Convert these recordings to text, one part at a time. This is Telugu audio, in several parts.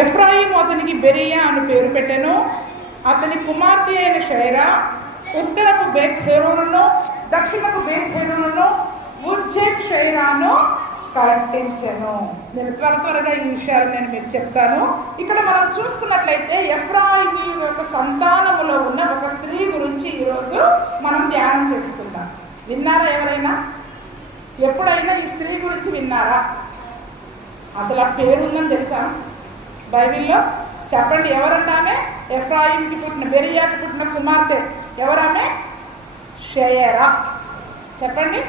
ఎఫ్రాయిము అతనికి బెరియా అని పేరు పెట్టెను. అతని కుమార్తె అయిన షైరా ఉత్తరపు బేత్ హెరోనును దక్షిణపు బేత్ హెరోనును ఉజ్జేక్ షైరాను కట్టించెను. నేను త్వరగా ఈ విషయాలు నేను మీకు చెప్తాను. ఇక్కడ మనం చూసుకున్నట్లయితే ఎఫ్రాయిము యొక్క సంతానములో ఉన్న ఒక స్త్రీ గురించి ఈరోజు మనం ధ్యానం చేసుకుందాం. విన్నారా ఎవరైనా? ఎప్పుడైనా ఈ స్త్రీ గురించి విన్నారా? అసలు ఆ పేరుందని తెలుసా బైబిల్లో? చెప్పండి, ఎవరంటామే? ఎఫ్రాయిముకి పుట్టిన బెరియాకి పుట్టిన కుమార్తె ఎవరామె? షయరా. చెప్పండి,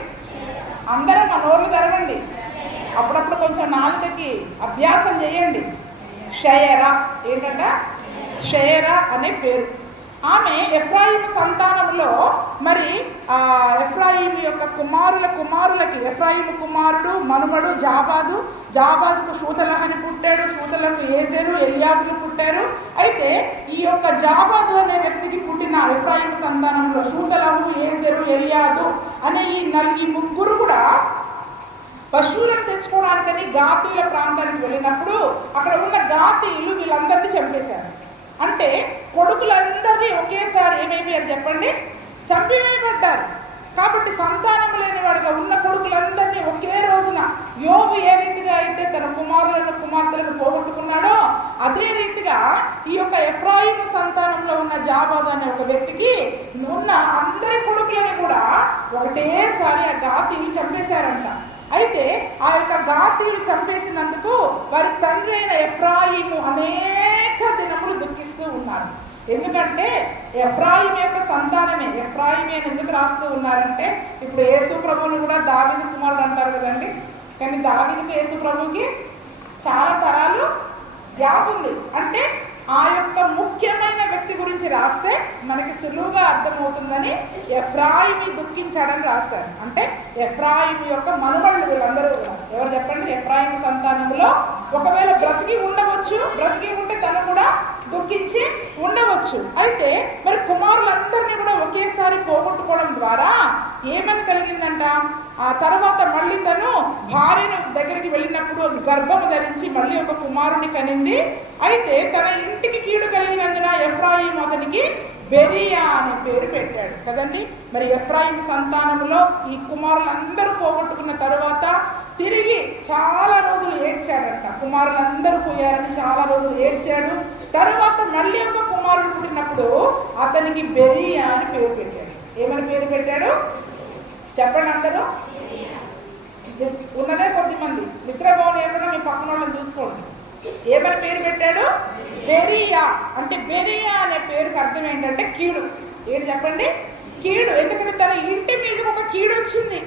అందరం మన నోళ్ళు తెరవండి, అప్పుడప్పుడు కొంచెం నాలుకకి అభ్యాసం చేయండి. షయరా ఏంటంట? షయరా అనే పేరు. ఆమె ఎఫ్రాయిము సంతానంలో మరి ఎఫ్రాయిము యొక్క కుమారులకి ఎఫ్రాయిము కుమారుడు మనుమడు జాబాదుకు షూతలహని పుట్టాడు. షూతలకు ఏజెరు ఎలియాదులు పుట్టారు. అయితే ఈ యొక్క జాబాదు అనే వ్యక్తికి పుట్టిన ఎఫ్రాయిము సంతానంలో షూతలహు, ఏజెరు, ఎలియాదు అనే ఈ ముగ్గురు కూడా పశువులను తెచ్చుకోవడానికని గాతీయుల ప్రాంతానికి వెళ్ళినప్పుడు అక్కడ ఉన్న గాతీయులు వీళ్ళందరినీ చంపేశారు. అంటే కొడుకులందరినీ ఒకేసారి ఏమైపోయారు చెప్పండి? చంపివేయబడ్డారు. కాబట్టి సంతానం లేని వాడిగా ఉన్న కొడుకులందరినీ ఒకే రోజున యోబు ఏ రీతిగా అయితే తన కుమార్తెలను పోగొట్టుకున్నాడో అదే రీతిగా ఈ యొక్క ఎఫ్రాయిము సంతానంలో ఉన్న జాబాదు అనే ఒక వ్యక్తికి ఉన్న అందరి కొడుకులని కూడా ఒకటేసారి ఆ గాతీయులు చంపేశారంట. అయితే ఆ యొక్క గాతీయులు చంపేసినందుకు వారి తండ్రి అయిన ఎఫ్రాయిము అనేక దినములు దుఃఖిస్తూ ఉన్నారు. ఎందుకంటే ఎఫ్రాయిము యొక్క సంతానమే. ఎఫ్రాయిమే అని ఎందుకు రాస్తూ ఉన్నారంటే, ఇప్పుడు యేసు ప్రభువుని కూడా దావీదు కుమారుడు అంటారు కదండి. కానీ దావీదుకి యేసు ప్రభువుకి చాలా తరాలు గ్యాప్ ఉంది. అంటే ఆ యొక్క ముఖ్యమైన వ్యక్తి గురించి రాస్తే మనకి సులువుగా అర్థమవుతుందని ఎఫ్రాయిము దుఃఖించాడని రాస్తారు. అంటే ఎఫ్రాయిము యొక్క మనుమళ్ళు వీళ్ళందరూ ఎవరు చెప్పండి? ఎఫ్రాయిము సంతానంలో ఒకవేళ బ్రతికి ఉంటే తను కూడా దుఃఖించి ఉండవచ్చు. అయితే మరి కుమారులందరినీ కూడా ఒకేసారి పోగొట్టుకోవడం ద్వారా ఏమని కలిగిందంట? ఆ తర్వాత మళ్ళీ తను భార్యను దగ్గరికి వెళ్ళినప్పుడు గర్భము ధరించి మళ్ళీ ఒక కుమారుని కనింది. అయితే తన ఇంటికి కీడు కలిగినందున ఎఫ్రాయిము అతనికి బెరియా అనే పేరు పెట్టాడు కదండి. మరి ఎఫ్రాయిము సంతానములో ఈ కుమారులందరూ పోగొట్టుకున్న తరువాత తిరిగి చాలా రోజులు ఏడ్చాడంట. కుమారులందరూ పోయారని చాలా రోజులు ఏడ్చాడు. తరువాత మళ్ళీ ఒక కుమారుడు పుట్టినప్పుడు అతనికి బెరియా అని పేరు పెట్టాడు. ఏమని పేరు పెట్టాడు చెప్పండి అందరూ? ఉన్నదే కొద్దిమంది, నిద్రపోని ఏమన్నా మీ పక్కన వాళ్ళని చూసుకోండి. ఏమని పేరు పెట్టాడు? బెరియా. అంటే బెరియా అనే పేరుకి అర్థం ఏంటంటే కీడు. ఏంటి చెప్పండి? కీడు. ఎందుకంటే తన ఇంటి మీద ఒక కీడు వచ్చింది.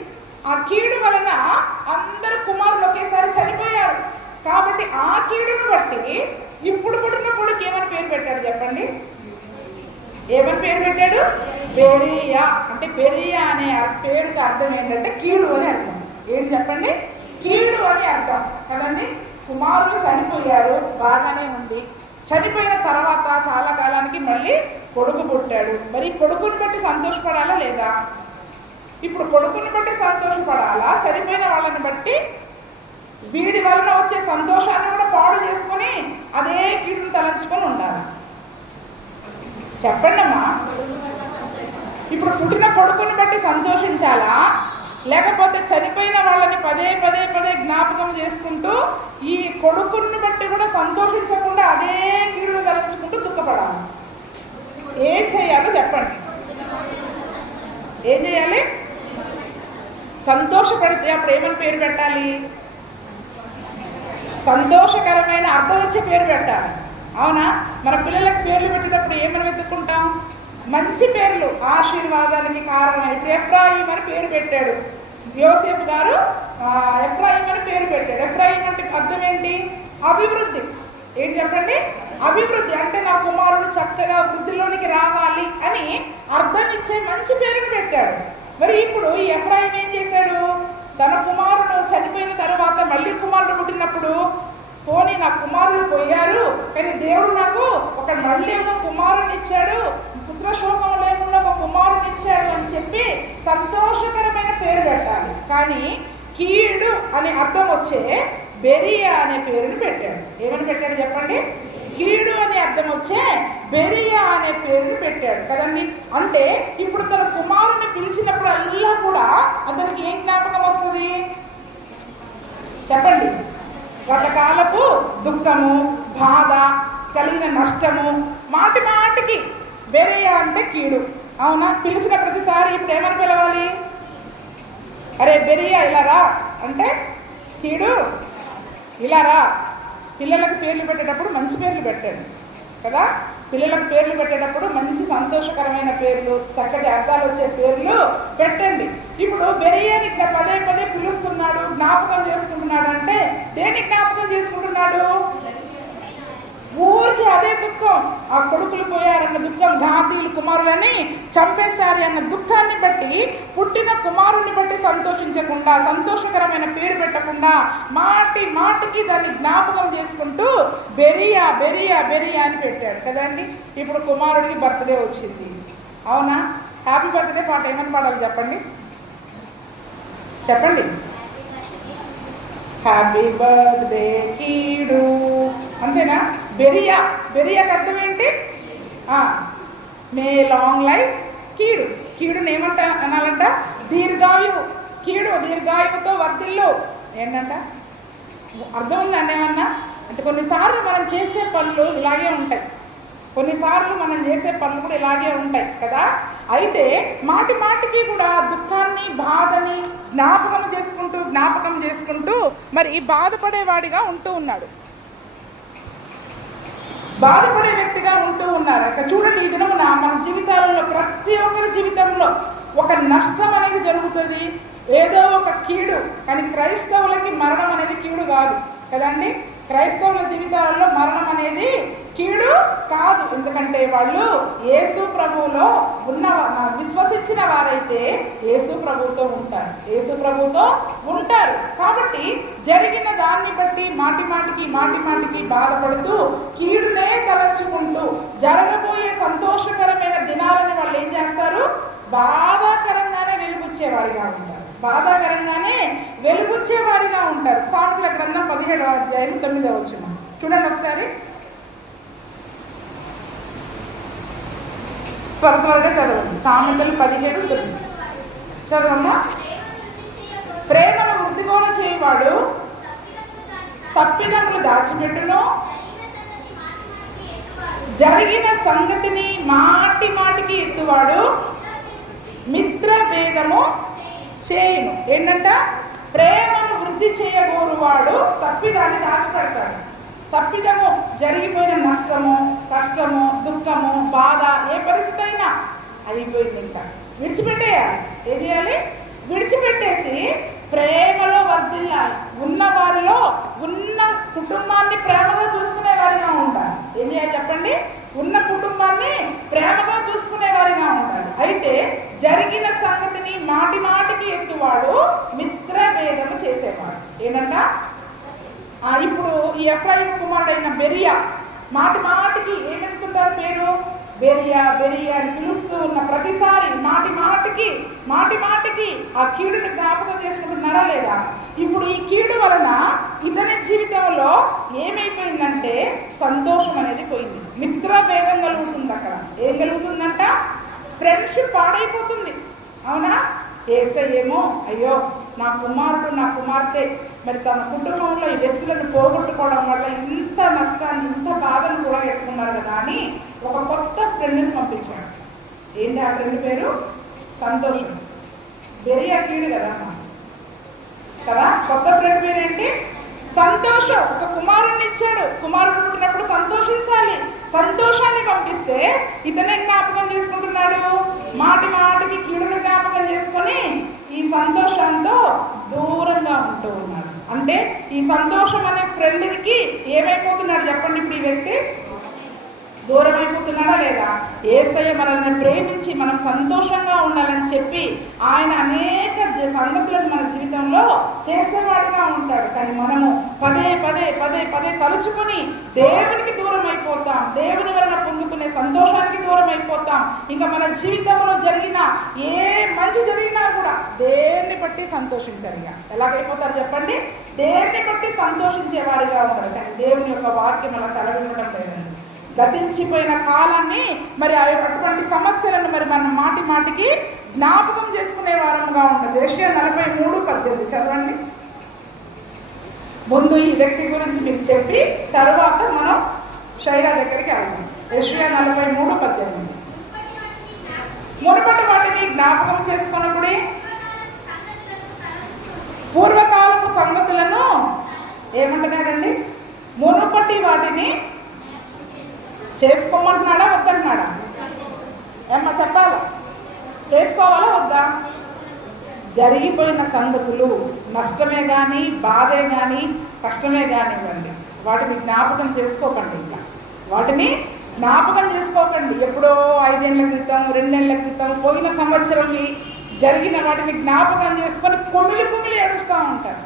ఆ కీడు వలన అందరు కుమారులు ఒకేసారి చనిపోయారు. కాబట్టి ఆ కీడును బట్టి ఇప్పుడు పుట్టిన కొడుకు ఏమని పేరు పెట్టాడు చెప్పండి? ఏమని పేరు పెట్టాడు? బెరియా. అంటే బెరియా అనే పేరుకి అర్థం ఏంటంటే కీడు అని అర్థం. ఏంటి చెప్పండి? కీడు అని అర్థం కదండి. కుమారులు చనిపోయారు, బాగానే ఉంది. చనిపోయిన తర్వాత చాలా కాలానికి మళ్ళీ కొడుకు పుట్టాడు. మరి కొడుకుని బట్టి సంతోషపడాలా లేదా? ఇప్పుడు కొడుకుని బట్టి సంతోషపడాలా? చనిపోయిన వాళ్ళని బట్టి వీడి వలన వచ్చే సంతోషాన్ని కూడా పాడు చేసుకొని అదే కీడును తలంచుకొని ఉండాలి? చెప్పండి అమ్మా. ఇప్పుడు పుట్టిన కొడుకుని బట్టి సంతోషించాలా, లేకపోతే చనిపోయిన వాళ్ళని పదే జ్ఞాపకం చేసుకుంటూ ఈ కొడుకుని బట్టి కూడా సంతోషించకుండా అదే కీడును తలంచుకుంటూ దుఃఖపడాలి? ఏం చేయాలో చెప్పండి. ఏం చేయాలి? సంతోషపడితే అప్పుడు ఏమని పేరు పెట్టాలి? సంతోషకరమైన అర్థం వచ్చే పేరు పెట్టాలి. అవునా? మన పిల్లలకు పేర్లు పెట్టేటప్పుడు ఏమని వెతుక్కుంటాం? మంచి పేర్లు, ఆశీర్వాదానికి కారణం. ఇప్పుడు ఎఫ్రాయిం అని పేరు పెట్టాడు యోసేపు గారు. ఎఫ్రాయిం అని పేరు పెట్టాడు. ఎఫ్రాయిం అంటే అర్థం ఏంటి? అభివృద్ధి. ఏంటి చెప్పండి? అభివృద్ధి. అంటే నా కుమారుడు చక్కగా వృద్ధిలోనికి రావాలి అని అర్థం ఇచ్చే మంచి పేరును పెట్టాడు. మరి ఇప్పుడు ఈ ఎఫ్రాయిం ఏం చేశాడు? తన కుమారుడు చనిపోయిన తర్వాత మళ్ళీ కుమారుడు పుట్టినప్పుడు, పోనీ నా కుమారులు పోయారు కానీ దేవుడు నాకు మళ్ళీ ఒక కుమారుని ఇచ్చాడు, పుత్రశోకం లేకుండా ఒక కుమారుని ఇచ్చాడు అని చెప్పి సంతోషకరమైన పేరు పెట్టాలి. కానీ కీడు అనే అర్థం వచ్చే బెరియా అనే పేరుని పెట్టాడు. ఏమని పెట్టాడు చెప్పండి? కీడు అనే అర్థం వచ్చే బెరియా అనే పేరుని పెట్టాడు కదండి. అంటే ఇప్పుడు తన కుమారుని పిలిచినప్పుడు అల్లా కూడా అతనికి ఏం జ్ఞాపకం వస్తుంది చెప్పండి? గతకాలపు దుఃఖము, బాధ, కలిగిన నష్టము, మాటి మాటికి బెరియా అంటే కీడు. అవునా? పిలిచిన ప్రతిసారి ఇప్పుడు ఏమని పిలవాలి? అరే బెరియా ఇలా రా అంటే కీడు, ఇలా రా. పిల్లలకు పేర్లు పెట్టేటప్పుడు మంచి పేర్లు పెట్టండి కదా. పిల్లలకు పేర్లు పెట్టేటప్పుడు మంచి సంతోషకరమైన పేర్లు, చక్కటి అర్థాలు వచ్చే పేర్లు పెట్టండి. ఇప్పుడు బెరియాని పదే పదే పిలుస్తున్నాడు, జ్ఞాపకం చేసుకుంటున్నాడు అంటే దేని జ్ఞాపకం చేసుకుంటున్నాడు? ఊరికి అదే దుఃఖం, ఆ కొడుకులు పోయారన్న దుఃఖం, గాతీలు కుమారులని చంపేశారు అన్న దుఃఖాన్ని బట్టి, పుట్టిన కుమారుని బట్టి సంతోషించకుండా, సంతోషకరమైన పేరు పెట్టకుండా మాటి మాటికి దాన్ని జ్ఞాపకం చేసుకుంటూ బెరియా బెరియా బెరియా అని పెట్టాడు కదండి. ఇప్పుడు కుమారుడికి బర్త్డే వచ్చింది, అవునా? హ్యాపీ బర్త్డే పాట ఏమని పాడాలి చెప్పండి? చెప్పండి. హ్యాపీ బర్త్డే కీడు, అంతేనా? బెరియా, బెరియాకి అర్థం ఏంటి? మే లాంగ్ లైఫ్ కీడు. కీడుని ఏమంట అనాలంట? దీర్ఘాయువు. కీడు దీర్ఘాయువుతో వర్ధిల్లు. ఏంటంట అర్థం ఉందండి ఏమన్నా? అంటే కొన్నిసార్లు మనం చేసే పనులు ఇలాగే ఉంటాయి, కొన్నిసార్లు మనం చేసే పనులు కూడా ఇలాగే ఉంటాయి కదా. అయితే మాటి మాటికి కూడా దుఃఖాన్ని, బాధని జ్ఞాపకం చేసుకుంటూ మరి బాధపడేవాడిగా ఉంటూ ఉన్నాడు, బాధపడే వ్యక్తిగా ఉంటూ ఉన్నారు. అక్కడ చూడండి, ఈ దినమున మన జీవితాలలో ప్రతి ఒక్కరి జీవితంలో ఒక నష్టం అనేది జరుగుతుంది, ఏదో ఒక కీడు. కానీ క్రైస్తవులకి మరణం అనేది కీడు కాదు కదండి. క్రైస్తవుల జీవితాలలో మరణం అనేది కీడు కాదు. ఎందుకంటే వాళ్ళు యేసు ప్రభువులో విశ్వసించిన వారైతే యేసు ప్రభువుతో ఉంటారు. కాబట్టి జరిగిన దాన్ని బట్టి మాటి మాటికి బాధపడుతూ కీడునే తలంచుకుంటూ జరగబోయే సంతోషకరమైన దినాలని వాళ్ళు ఏం చేస్తారు? బాధాకరంగానే వెలుగుచ్చేవారిగా ఉంటారు. సామెతల గ్రంథం 17వ అధ్యాయం 9వ వచనం చూడండి ఒకసారి, త్వరగా చదవండి. సామెతలు 17:9 చదవమ్మా. ప్రేమను వృద్ధిగోల చేయవాడు తప్పిదములు దాచిపెట్టును, జరిగిన సంగతిని మాటికి ఎత్తువాడు మిత్ర భేదము చేయును. ఏంటంట? ప్రేమను వృద్ధి చేయగోరువాడు తప్పిదాన్ని దాచిపెడతాడు. తప్పిదము, జరిగిపోయిన నష్టము, కష్టము, దుఃఖము, బాధ, ఏ పరిస్థితి అయినా అయిపోయింది, ఇంకా విడిచిపెట్టేయాలి. ఏం చేయాలి? విడిచిపెట్టేసి ప్రేమలో వర్ధిల్లాలి. ఉన్న వారిలో ఉన్న కుటుంబాన్ని ప్రేమగా చూసుకునే వారిగా ఉండాలి. ఏం చేయాలి చెప్పండి? ఉన్న కుటుంబాన్ని ప్రేమగా చూసుకునే వారిగా ఉండాలి. అయితే జరిగిన సంగతిని మాటికి ఎత్తువాడు మిత్ర భేదము చేసేవాడు. ఏంటంట? ఇప్పుడు ఈ ఎఫ్రాయిము కుమారుడైన బెరియా మాటికి ఏమెత్తుకుంటారు పేరు? బెరియా అని పిలుస్తూ ఉన్న ప్రతిసారి మాటికి ఆ కీడుని జ్ఞాపకం చేసుకుంటున్నారా లేదా? ఇప్పుడు ఈ కీడు వలన ఇతని జీవితంలో ఏమైపోయిందంటే సంతోషం అనేది పోయింది, మిత్ర భేదం కలుగుతుంది. అక్కడ ఏం కలుగుతుందంట? ఫ్రెండ్షిప్ పాడైపోతుంది. అవునా? ఏమో అయ్యో నా కుమారుడు, నా కుమార్తె మరి తన కుటుంబంలో ఈ వ్యక్తులను పోగొట్టుకోవడం వల్ల ఇంత నష్టాన్ని, ఇంత బాధను కూడా పెట్టుకున్నారు కదా అని ఒక కొత్త ఫ్రెండ్ని పంపించాడు. ఏంటి ఆ ఫ్రెండ్ పేరు? సంతోషం. బెరియా కీడు కదమ్మా కదా. కొత్త ఫ్రెండ్ పేరు ఏంటి? సంతోషం. ఒక కుమారుణ్ణి ఇచ్చాడు. కుమారుడు పుట్టినప్పుడు సంతోషించాలి. సంతోషాన్ని పంపిస్తే ఇతనే జ్ఞాపకం చేసుకుంటున్నాడు. మాటికి కీడుని జ్ఞాపకం చేసుకొని ఈ సంతోషంతో దూరంగా ఉంటూ ఉన్నాడు. అంటే ఈ సంతోషం అనే ఫ్రెండ్కి ఏమైపోతున్నాడు చెప్పండి? ఇప్పుడు ఈ వ్యక్తి దూరం అయిపోతున్నాడా లేదా? యేసయ్య మనల్ని ప్రేమించి మనం సంతోషంగా ఉండాలని చెప్పి ఆయన అనేక సంగతులను మన జీవితంలో చేసేవాడిగా ఉంటాడు. కానీ మనము పదే తలుచుకొని దేవునికి దూరం అయిపోతాం. దేవుని వలన పొందుకున్న చేసుకునే సంతోషానికి దూరం అయిపోతాం. ఇంకా మన జీవితంలో జరిగిన ఏ మంచి జరిగినా కూడా దేన్ని బట్టి సంతోషించారు. ఎలాగైపోతారు చెప్పండి? దేన్ని బట్టి సంతోషించేవారుగా ఉంటారు. కానీ దేవుని యొక్క వాక్యం అలా సెలవివ్వడం లేదండి. గతించిపోయిన కాలాన్ని మరి అటువంటి సమస్యలను మరి మనం మాటి మాటికి జ్ఞాపకం చేసుకునే వారముగా ఉంటుంది. యెషయా 43:18 చదవండి. ముందు ఈ వ్యక్తి గురించి మీకు చెప్పి తర్వాత మనం షైరా దగ్గరికి వెళ్దాం. యెషయా 43:18 మునుపటి వాటిని జ్ఞాపకం చేసుకున్నప్పుడే పూర్వకాలపు సంగతులను ఏమంటున్నాడండి? మునుపటి వాటిని చేసుకోమంటున్నాడా వద్దంటున్నాడా? ఏమన్నా చెప్పాలా? చేసుకోవాలా వద్దా? జరిగిపోయిన సంగతులు నష్టమే కానీ బాధే కానీ కష్టమే కానివ్వండి, వాటిని జ్ఞాపకం చేసుకోకండి. ఇంకా వాటిని జ్ఞాపకం చేసుకోకండి. ఎప్పుడో 5 ఏళ్ల క్రితం 2 ఏళ్ల క్రితం పోయిన సంవత్సరం జరిగిన వాటిని జ్ఞాపకం చేసుకొని కుమిలి ఏడుస్తూ ఉంటారు.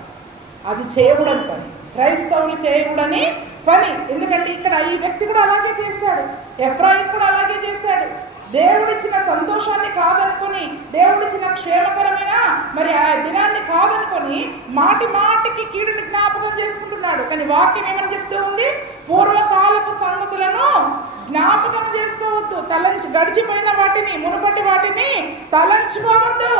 అది చేయకూడని పని, క్రైస్తవులు చేయకూడని పని. ఎందుకంటే ఇక్కడ ఈ వ్యక్తి కూడా అలాగే చేశాడు, ఎఫ్రాయిం కూడా అలాగే చేశాడు. దేవుడిచ్చిన సంతోషాన్ని కాదనుకొని, దేవుడిచ్చిన క్షేమకరమైన మరి ఆ దినాన్ని కాదనుకొని మాటి మాటికి కీడుని జ్ఞాపకం చేసుకుంటున్నాడు. కానీ వాక్యం ఏమని చెప్తూ ఉంది? పూర్వకాలపు సంగతులను జ్ఞాపకం చేసుకోవద్దు. గడిచిపోయిన వాటిని, మునుపటి వాటిని తలంచుకోవద్దు.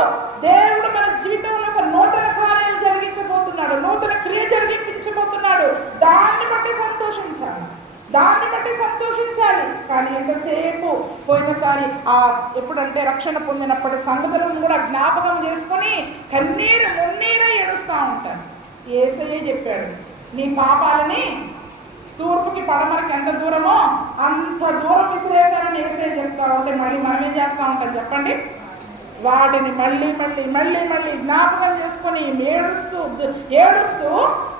దేవుడు మన జీవితంలో ఒక నూతన కార్యాలు జరిగించబోతున్నాడు, నూతన క్రియ జరిగించబోతున్నాడు. దాన్ని బట్టి సంతోషించాలి, దాన్ని బట్టి సంతోషించాలి. కానీ ఎంతసేపు పోయినసారి ఎప్పుడంటే రక్షణ పొందినప్పటి సంగతులను కూడా జ్ఞాపకం చేసుకొని కన్నీరు మున్నీరు ఏడుస్తూ ఉంటాను. యేసయ్యే చెప్పాడు, నీ పాపాలని తూర్పుకి పడమరకి ఎంత దూరమో అంత దూరం విసిరేశారని యేసయ్య చెప్తా ఉంటే మళ్ళీ మనం ఏం చేస్తూ ఉంటాం చెప్పండి? వాటిని మళ్ళీ జ్ఞాపకం చేసుకొని ఏడుస్తూ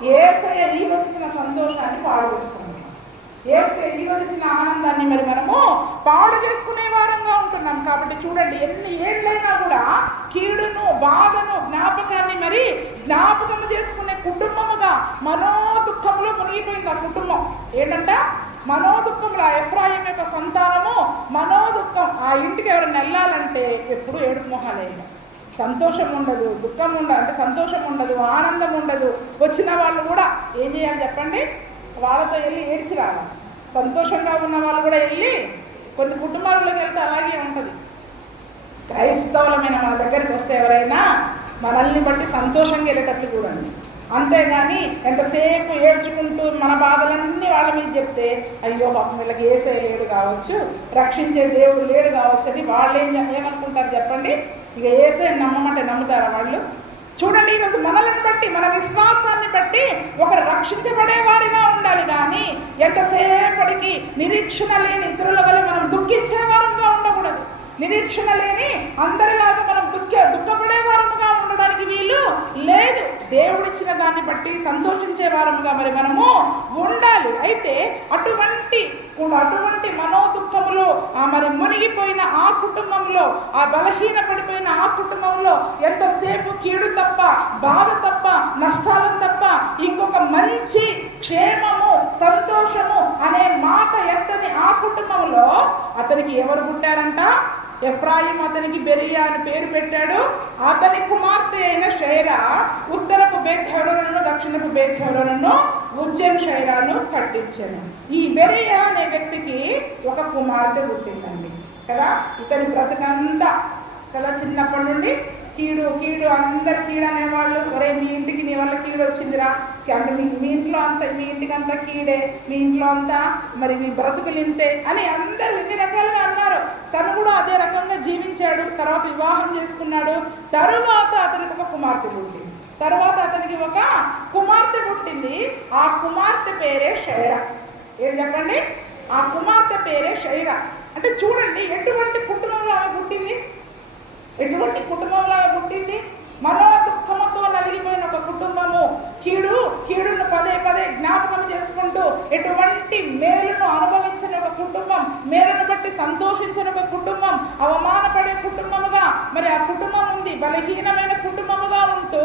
యేసయ్య ఈరోజు ఇచ్చిన సంతోషాన్ని పాడు చేసుకుంటాం. యేసయ్య ఈరోజు ఇచ్చిన ఆనందాన్ని మరి మనము పాడు చేసుకునే వారంగా ఉంటున్నాం. కాబట్టి చూడండి, ఎన్ని ఏళ్ళైనా కూడా కీడును బాధను జ్ఞాపకాన్ని మరి జ్ఞాపకము చేసుకునే కుటుంబముగా మనోదుఃఖంలో మునిగిపోయింది ఆ కుటుంబం. ఏంటంట? మనోదుఃఖంలో. ఆ ఎఫ్రాయిం యొక్క సంతానము మనోదుఃఖం. ఆ ఇంటికి ఎవరైనా వెళ్ళాలంటే ఎప్పుడు ఏడుపు మొహాలే, సంతోషం ఉండదు, దుఃఖం ఉండదు. అంటే సంతోషం ఉండదు, ఆనందం ఉండదు. వచ్చిన వాళ్ళు కూడా ఏం చేయాలి చెప్పండి? వాళ్ళతో వెళ్ళి ఏడ్చి రావాలి. సంతోషంగా ఉన్న వాళ్ళు కూడా వెళ్ళి, కొన్ని కుటుంబాల్లోకి వెళ్తే అలాగే ఉంటుంది. క్రైస్తవులమైన మన దగ్గరికి వస్తే ఎవరైనా మనల్ని బట్టి సంతోషంగా వెళ్ళేటట్లు చూడండి. అంతేగాని ఎంతసేపు ఏడ్చుకుంటూ మన బాధలన్నీ వాళ్ళ మీద చెప్తే, అయ్యో పాపం వీళ్ళకి యేసయ్య లేడు కావచ్చు, రక్షించే దేవుడు లేడు కావచ్చు అని వాళ్ళు ఏమనుకుంటారు చెప్పండి? ఇక యేసయ్య నమ్మమంటే నమ్ముతారా వాళ్ళు? చూడండి, ఈరోజు మనల్ని బట్టి, మన విశ్వాసాన్ని బట్టి ఒకరు రక్షించబడే వారిగా ఉండాలి. కానీ ఎంతసేపటికి నిరీక్షణ లేని ఇతరుల వల్ల మనం దుఃఖించే వారంగా ఉండకూడదు. నిరీక్షణ లేని అందరిలాగా మనం దుఃఖపడే వారముగా ఉండడానికి వీలు లేదు. దేవుడిచ్చిన దాన్ని బట్టి సంతోషించే వారముగా మరి మనము ఉండాలి. అయితే అటువంటి మనోదుఃఖములో మరి మునిగిపోయిన ఆ కుటుంబంలో, ఆ బలహీన పడిపోయిన ఆ కుటుంబంలో ఎంతసేపు కీడు తప్ప, బాధ తప్ప, నష్టాలను తప్ప ఇంకొక మంచి క్షేమము, సంతోషము అనే మాట ఎత్తని ఆ కుటుంబంలో అతనికి ఎవరు పుట్టారంట? ఎఫ్రాయిం అతనికి బెరియా అని పేరు పెట్టాడు. అతని కుమార్తె అయిన షైరా ఉత్తరపు బేత్‌హోరోనును దక్షిణపు బేత్‌హోరోనును ఉజ్జన్ షైరాను కట్టించాను. ఈ బెరియా అనే వ్యక్తికి ఒక కుమార్తె పుట్టిందండి కదా. ఇతని బ్రతుకంతా కదా చిన్నప్పటి నుండి కీడు అందరు కీడు అనేవాళ్ళు. ఒరే మీ ఇంటికి నీ వల్ల కీడు వచ్చిందిరా, అంటే మీ ఇంట్లో అంతా, మీ ఇంటికి అంతా కీడే, మీ ఇంట్లో అంతా మరి మీ బ్రతుకులు ఇంతే అని అందరూ ఎన్ని రకాలుగా అన్నారు. తను కూడా అదే రకంగా జీవించాడు. తర్వాత వివాహం చేసుకున్నాడు. తరువాత అతనికి ఒక కుమార్తె పుట్టింది. ఆ కుమార్తె పేరే షైరా. ఏం చెప్పండి? ఆ కుమార్తె పేరే షైరా. అంటే చూడండి ఎటువంటి కుటుంబంలో ఆమె పుట్టింది, మనో దుఃఖముతో నలిగిపోయిన ఒక కుటుంబము, కీడును పదే జ్ఞాపకం చేసుకుంటూ ఎటువంటి మేలును అనుభవించిన ఒక కుటుంబం, మేలును బట్టి సంతోషించిన ఒక కుటుంబం, అవమానపడే కుటుంబముగా మరి ఆ కుటుంబం ఉంది. బలహీనమైన కుటుంబముగా ఉంటూ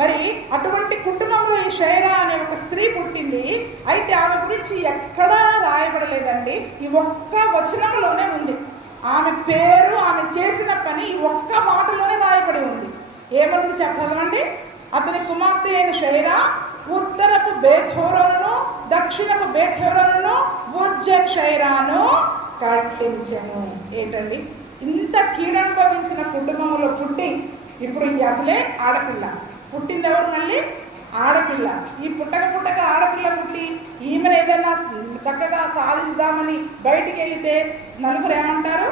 మరి అటువంటి కుటుంబంలో ఈ షైరా అనే ఒక స్త్రీ పుట్టింది. అయితే ఆమె గురించి ఎక్కడా రాయబడలేదండి. ఈ ఒక్క వచనంలోనే ఉంది. ఆమె పేరు, ఆమె చేసిన పని ఈ ఒక్క మాటలోనే రాయబడి ఉంది. ఏమనుంది చెప్పదండి? అతని కుమార్తె అయిన షైరా ఉత్తరపు బేత్‌హోరోనును దక్షిణపు బేత్‌హోరోనును ఉజ్జన్ షైరాను కట్టించెను. ఏంటండి, ఇంత కీడనుభవించిన కుటుంబంలో పుట్టి ఇప్పుడు ఈ అసలే ఆడపిల్ల పుట్టింది. ఎవరు? మళ్ళీ ఆడపిల్ల. ఈ పుట్టక ఆడపిల్ల పుట్టి ఈమెను ఏదైనా చక్కగా సాధిద్దామని బయటికి వెళితే నలుగురు ఏమంటారు?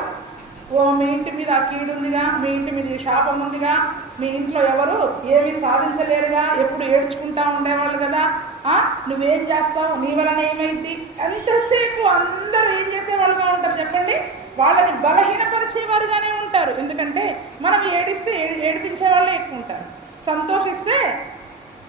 ఓ, మీ ఇంటి మీద ఆ కీడు ఉందిగా, మీ ఇంటి మీద ఈ శాపం ఉందిగా, మీ ఇంట్లో ఎవరు ఏమీ సాధించలేరుగా, ఎప్పుడు ఏడ్చుకుంటా ఉండేవాళ్ళు కదా, నువ్వేం చేస్తావు, నీ వలన ఏమైంది? ఎంతసేపు అందరూ ఏం చేసేవాళ్ళుగా ఉంటారు చెప్పండి? వాళ్ళని బలహీనపరిచేవారుగానే ఉంటారు. ఎందుకంటే మనం ఏడిస్తే ఏడిపించే వాళ్ళే ఎక్కువ ఉంటారు, సంతోషిస్తే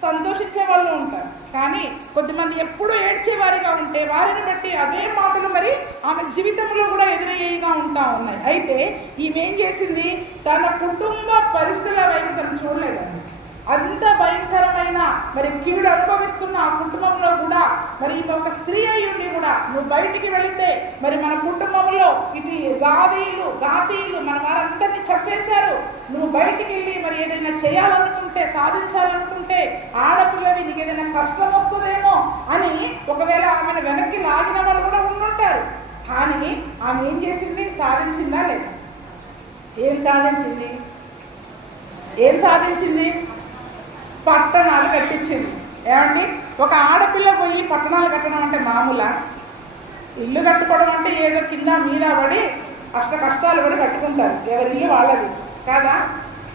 సంతోషించే వాళ్ళు ఉంటారు. కానీ కొద్దిమంది ఎప్పుడూ ఏడ్చేవారిగా ఉంటే వారిని బట్టి అవే మాటలు మరి ఆమె జీవితంలో కూడా ఎదురయ్యేగా ఉంటా ఉన్నాయి. అయితే ఈమె ఏం చేసింది? తన కుటుంబ పరిస్థితుల వైపు తను చూడలేదండి. అంత భయంకరమైన మరి కీడు అనుభవిస్తున్న ఆ కుటుంబంలో కూడా మరి ఈమె ఒక స్త్రీ అయి ఉండి కూడా నువ్వు బయటికి వెళితే మరి మన కుటుంబంలో ఇది గాతీయులు మన వారందరినీ చంపేశారు, నువ్వు బయటికి వెళ్ళి మరి ఏదైనా చేయాలనుకుంటే, సాధించాలనుకుంటే ఆడపిల్లవి నీకు ఏదైనా కష్టం వస్తుందేమో అని ఒకవేళ ఆమెను వెనక్కి లాగిన వాళ్ళు కూడా ఉండుంటారు. కానీ ఆమె ఏం చేసింది? సాధించిందా లేదా? ఏం సాధించింది? పట్టణాలు కట్టించింది. ఏమండి, ఒక ఆడపిల్ల పోయి పట్టణాలు కట్టడం అంటే మామూలా? ఇల్లు కట్టుకోవడం అంటే ఏదో కింద మీద పడి కష్టాలు పడి కట్టుకుంటారు, ఎవరి ఇల్లు వాళ్ళది కాదా?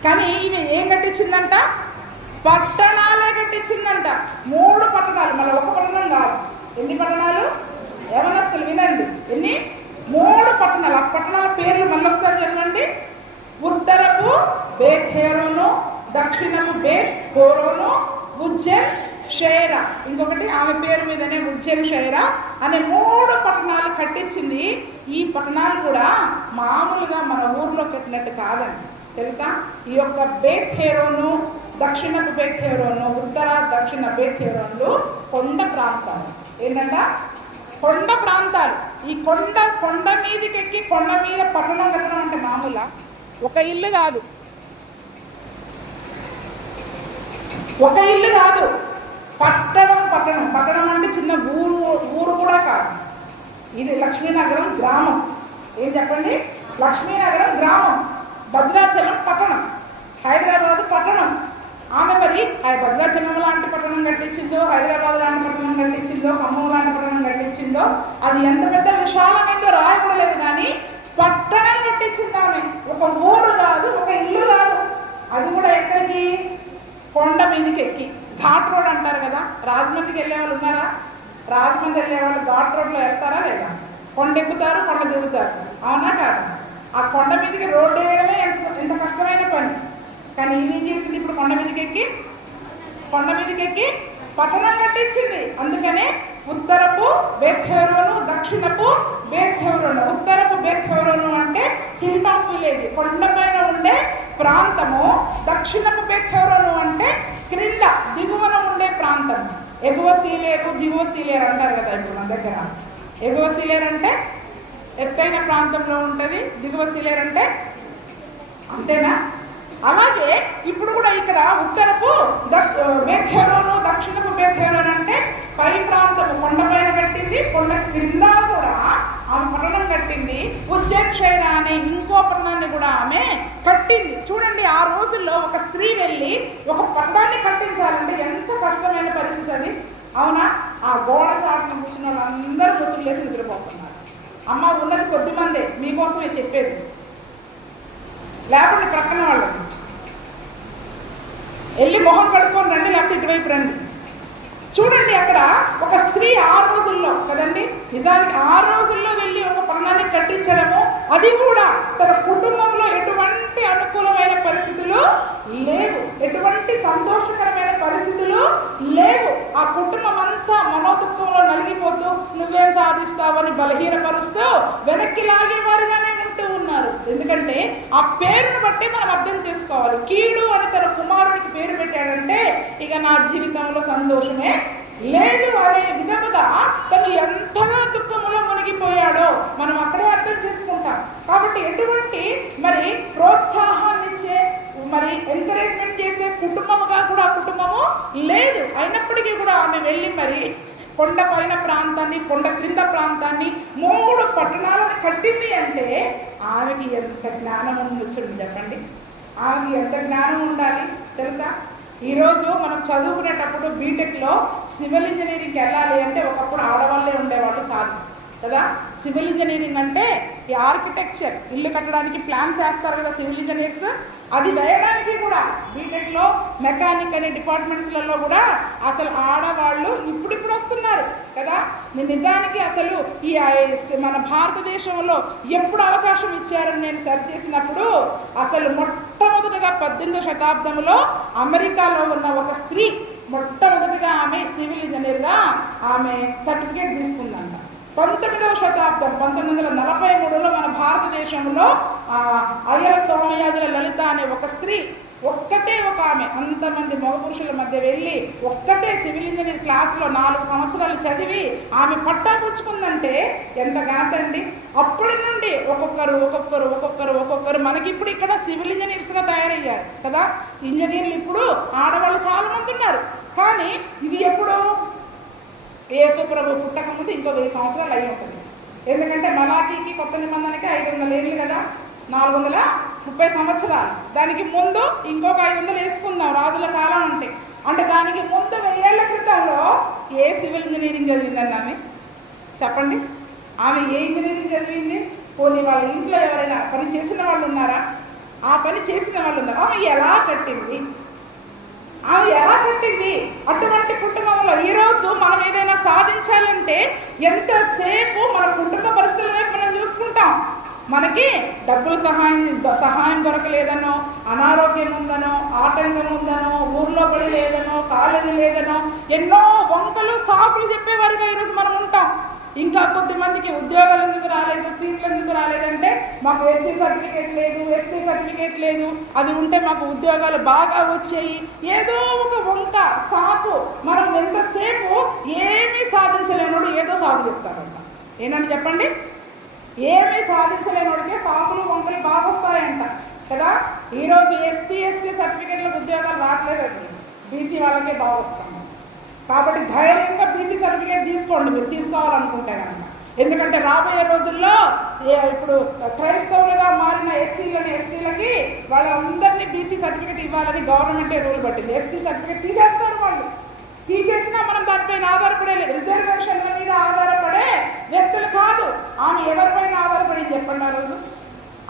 కానీ ఈమె ఏం కట్టించిందంట? పట్టణాలే కట్టించిందంట. 3 పట్టణాలు, మళ్ళీ ఒక పట్టణం కాదు. ఎన్ని పట్టణాలు? యవనస్తులు వినండి, ఎన్ని? 3 పట్టణాలు. ఆ పట్టణాల పేర్లు మళ్ళీ ఒకసారి చదవండి. ఉత్తరపు బేత్‌హోరోను, దక్షిణము బేత్‌హోరోను, ఉజ్జన్ షైరా. ఇంకొకటి ఆమె పేరు మీదనే ఉజ్జన్ షైరా అనే 3 పట్టణాలు కట్టించింది. ఈ పట్టణాలు కూడా మామూలుగా మన ఊర్లో కట్టినట్టు కాదండి, తెలుసా? ఈ యొక్క బేత్‌హోరోను, దక్షిణపు బేత్‌హోరోను, ఉత్తర దక్షిణ బేత్‌హోరోన్లు కొండ ప్రాంతాలు. ఏంటంట? కొండ ప్రాంతాలు. ఈ కొండ మీదకి ఎక్కి కొండ మీద పట్టణం కట్టడం అంటే మామూలా? ఒక ఇల్లు కాదు, పట్టణం అంటే చిన్న ఊరు కూడా కాదు. ఇది లక్ష్మీనగరం గ్రామం. ఏం చెప్పండి? లక్ష్మీనగరం గ్రామం, భద్రాచలం పట్టణం, హైదరాబాద్ పట్టణం. ఆమె మరి భద్రాచలం లాంటి పట్టణం కట్టించిందో, హైదరాబాద్ లాంటి పట్టణం కట్టించిందో, ఖమ్మం లాంటి పట్టణం కట్టించిందో అది ఎంత పెద్ద విశాలమైందో రాయకూడలేదు, కానీ పట్టణం కట్టించింది ఆమె. ఒక ఊరు కాదు, ఒక ఇల్లు కాదు. అది కూడా ఎక్కడికి? కొండ మీదకి ఎక్కి. ఘాట్ రోడ్ అంటారు కదా, రాజమండ్రికి వెళ్ళే వాళ్ళు ఉన్నారా? రాజమండ్రి వెళ్ళే వాళ్ళు ఘాట్ రోడ్లో వెళ్తారా లేదా? కొండ ఎక్కుతారు, కొండ దిగుతారు, అవునా కాదా? ఆ కొండ మీదకి రోడ్డు వేయడమే ఎంత కష్టమైన పని. కానీ ఏం చేసింది? ఇప్పుడు కొండ మీదకి ఎక్కి పట్టణం కట్టించింది. అందుకనే ఉత్తరపు బేత్‌హోరోను, దక్షిణపు బేత్‌హోరోను. ఉత్తరపు బేత్‌హోరోను అంటే హిల్ టాప్ విలేజ్, కొండపైన ఉండే ప్రాంతము. దక్షిణపు బేత్‌హోరోను అంటే క్రింద దిగువన ఉండే ప్రాంతం. ఎగువ సీలేరు, దిగువ సీలేరు అంటారు కదా ఇప్పుడు మన దగ్గర. ఎగువ సీలేరు అంటే ఎత్తైన ప్రాంతంలో ఉంటుంది, దిగువ సీలేరు అంటే అంతేనా? అలాగే ఇప్పుడు కూడా ఇక్కడ ఉత్తరపు బేత్‌హోరోను, దక్షిణపు బేత్‌హోరోను అంటే పై ప్రాంతము, కొండపైన కట్టింది, కొండ క్రింద కూడా ఆమె పట్టణం కట్టింది. ఉజ్జన్ షైరా అనే ఇంకో పట్టణాన్ని కూడా ఆమె కట్టింది. చూడండి, ఆ రోజుల్లో ఒక స్త్రీ వెళ్ళి ఒక పట్టణాన్ని కట్టించాలంటే ఎంత కష్టమైన పరిస్థితి అది, అవునా? ఆ గోడ చాటును కూర్చున్న వాళ్ళందరూ ముసుగులు వేసి నిద్రపోతున్నారు. అమ్మ ఉన్నది కొద్ది మందే, మీకోసమే చెప్పేది, లేకపోతే ప్రక్కన వాళ్ళకి వెళ్ళి మొహం కడుక్కొని రండి, లేకపోతే ఇటువైపు రండి. చూడండి, అక్కడ ఒక స్త్రీ ఆ రోజుల్లో కదండి, నిజానికి ఆ రోజుల్లో వెళ్ళి ఒక పట్టణాన్ని కట్టించడము, అది కూడా తన కుటుంబంలో ఎటువంటి అనుకూలమైన పరిస్థితులు లేవు, ఎటువంటి సంతోషకరమైన పరిస్థితులు లేవు. ఆ కుటుంబం అంతా మనోదుఖంలో నలిగిపోతూ నువ్వేం సాధిస్తావని బలహీనపరుస్తూ వెనక్కి లాగేవారుగానే ఉంటూ ఉన్నారు. ఎందుకంటే ఆ పేరును బట్టి మనం అర్థం చేసుకోవాలి. కీడు అని తన కుమారుడికి పేరు పెట్టాడంటే ఇక నా జీవితంలో సంతోషమే లేదు అనే విధముగా తను ఎంతగా దుఃఖంలో మునిగిపోయాడో ఎంకరేజ్మెంట్ చేసే కుటుంబముగా కూడా ఆ కుటుంబము లేదు. అయినప్పటికీ కూడా ఆమె వెళ్ళి మరి కొండ పైన ప్రాంతాన్ని, కొండ క్రింద ప్రాంతాన్ని, 3 పట్టణాలను కట్టింది అంటే ఆమెకి ఎంత జ్ఞానం ఉండొచ్చు చెప్పండి. ఆమెకి ఎంత జ్ఞానం ఉండాలి తెలుసా? ఈరోజు మనం చదువుకునేటప్పుడు బీటెక్లో సివిల్ ఇంజనీరింగ్కి వెళ్ళాలి అంటే ఒకప్పుడు ఆడవాళ్ళే ఉండేవాళ్ళు కాదు కదా. సివిల్ ఇంజనీరింగ్ అంటే ఈ ఆర్కిటెక్చర్, ఇల్లు కట్టడానికి ప్లాన్స్ వేస్తారు కదా సివిల్ ఇంజనీర్స్, అది వేయడానికి కూడా బీటెక్లో మెకానిక్ అనే డిపార్ట్మెంట్స్లలో కూడా అసలు ఆడవాళ్ళు ఇప్పుడిప్పుడు వస్తున్నారు కదా. నిజానికి అసలు ఈ మన భారతదేశంలో ఎప్పుడు అవకాశం ఇచ్చారని నేను సెర్చ్ చేసినప్పుడు అసలు మొట్టమొదటిగా 18వ శతాబ్దంలో అమెరికాలో ఉన్న ఒక స్త్రీ మొట్టమొదటిగా ఆమె సివిల్ ఇంజనీర్గా ఆమె సర్టిఫికేట్ తీసుకుందంట. 19వ శతాబ్దం 1943లో మన భారతదేశంలో అయ్యల సోమయాజుల లలిత అనే ఒక స్త్రీ, ఒక్కతే ఒక ఆమె, అంతమంది మగ పురుషుల మధ్య వెళ్ళి ఒక్కతే సివిల్ ఇంజనీర్ క్లాస్లో 4 సంవత్సరాలు చదివి ఆమె పట్టా పుచ్చుకుందంటే ఎంత ఘనత అండి. అప్పటి నుండి ఒక్కొక్కరు మనకి ఇప్పుడు ఇక్కడ సివిల్ ఇంజనీర్స్గా తయారయ్యారు కదా. ఇంజనీర్లు ఇప్పుడు ఆడవాళ్ళు చాలా మంది ఉన్నారు. కానీ ఇది ఎప్పుడు యేసు ప్రభు పుట్టక ముందు ఇంకో 1000 సంవత్సరాలు అయి ఉంటుంది. ఎందుకంటే మలాకీకి కొత్త నిబంధనకి 500 ఏళ్ళు కదా, 430 సంవత్సరాలు. దానికి ముందు ఇంకొక 500 వేసుకుందాం రాజుల కాలం అంటే దానికి ముందు 1000 ఏళ్ల క్రితంలో ఏ సివిల్ ఇంజనీరింగ్ చదివిందండి ఆమె చెప్పండి? ఆమె ఏ ఇంజనీరింగ్ చదివింది? పోనీ వాళ్ళ ఇంట్లో ఎవరైనా పని చేసిన వాళ్ళు ఉన్నారా? ఆ పని చేసిన వాళ్ళు ఉన్నారు. ఆమె ఎలా కట్టింది? అటువంటి కుటుంబంలో ఈరోజు మనం ఏదైనా సాధించాలంటే ఎంతసేపు మన కుటుంబ పరిస్థితుల వైపు మనం చూసుకుంటాం. మనకి డబ్బులు సహాయం దొరకలేదనో, అనారోగ్యం ఉందనో, ఆటంకం ఉందనో, ఊర్లో పడి లేదనో, కాలేజీ లేదనో ఎన్నో వంకలు సాకులు చెప్పేవారుగా ఈరోజు మనం ఉంటాం. ఇంకా కొద్దిమందికి ఉద్యోగాలు ఎందుకు రాలేదు, సీట్లు ఎందుకు రాలేదంటే మాకు ఎస్సీ సర్టిఫికేట్ లేదు, ఎస్టీ సర్టిఫికేట్ లేదు, అది ఉంటే మాకు ఉద్యోగాలు బాగా వచ్చాయి. ఏదో ఒక వంక సాకు. మనం ఎంతసేపు ఏమీ సాధించలేనోడు ఏదో సాగు చెప్తాడంట. ఏంటంటే చెప్పండి, ఏమీ సాధించలేనోడికే సాకులు వంకలు బాగా వస్తాయంట కదా. ఈరోజు ఎస్సీ ఎస్టీ సర్టిఫికేట్లకు ఉద్యోగాలు రావట్లేదండి, బీసీ వాళ్ళకే బాగా వస్తాం. కాబట్టి ధైర్యంగా బీసీ సర్టిఫికేట్ తీసుకోండి మీరు తీసుకోవాలనుకుంటే కనుక. ఎందుకంటే రాబోయే రోజుల్లో ఇప్పుడు క్రైస్తవులుగా మారిన ఎస్టీలకి వాళ్ళందరినీ బీసీ సర్టిఫికేట్ ఇవ్వాలని గవర్నమెంటే రూల్ పట్టింది. ఎస్టీ సర్టిఫికేట్ తీసేస్తారు వాళ్ళు. తీసేసినా మనం దానిపైన ఆధారపడేలేదు. రిజర్వేషన్ల మీద ఆధారపడే వ్యక్తులు కాదు. ఆమె ఎవరిపైన ఆధారపడింది చెప్పండి?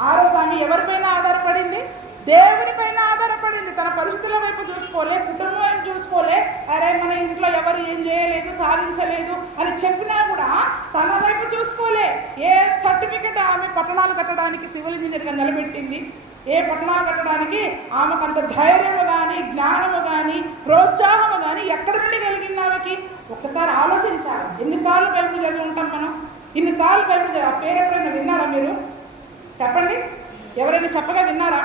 ఆ రోజు ఆమె ఎవరిపైన ఆధారపడింది? దేవుని పైన ఆధారపడింది. తన పరిస్థితుల వైపు చూసుకోలే, కుటుంబం వైపు చూసుకోలే. అరే మన ఇంట్లో ఎవరు ఏం చేయలేదు, సాధించలేదు అని చెప్పినా కూడా తన వైపు చూసుకోలే. ఏ సర్టిఫికెట్ ఆమె పట్టణాలు కట్టడానికి సివిల్ ఇంజనీర్గా నిలబెట్టింది? ఏ పట్టణాలు కట్టడానికి ఆమెకు అంత ధైర్యము కానీ, జ్ఞానము కానీ, ప్రోత్సాహము కానీ ఎక్కడి నుండి కలిగింది ఆమెకి? ఒక్కసారి ఆలోచించాలి. ఎన్నిసార్లు బైబిల్ చదివి ఉంటాం మనం? ఇన్నిసార్లు బైబిల్ ఆ పేరు ఎప్పుడైనా విన్నారా మీరు? చెప్పండి, ఎవరైనా చెప్పగా విన్నారా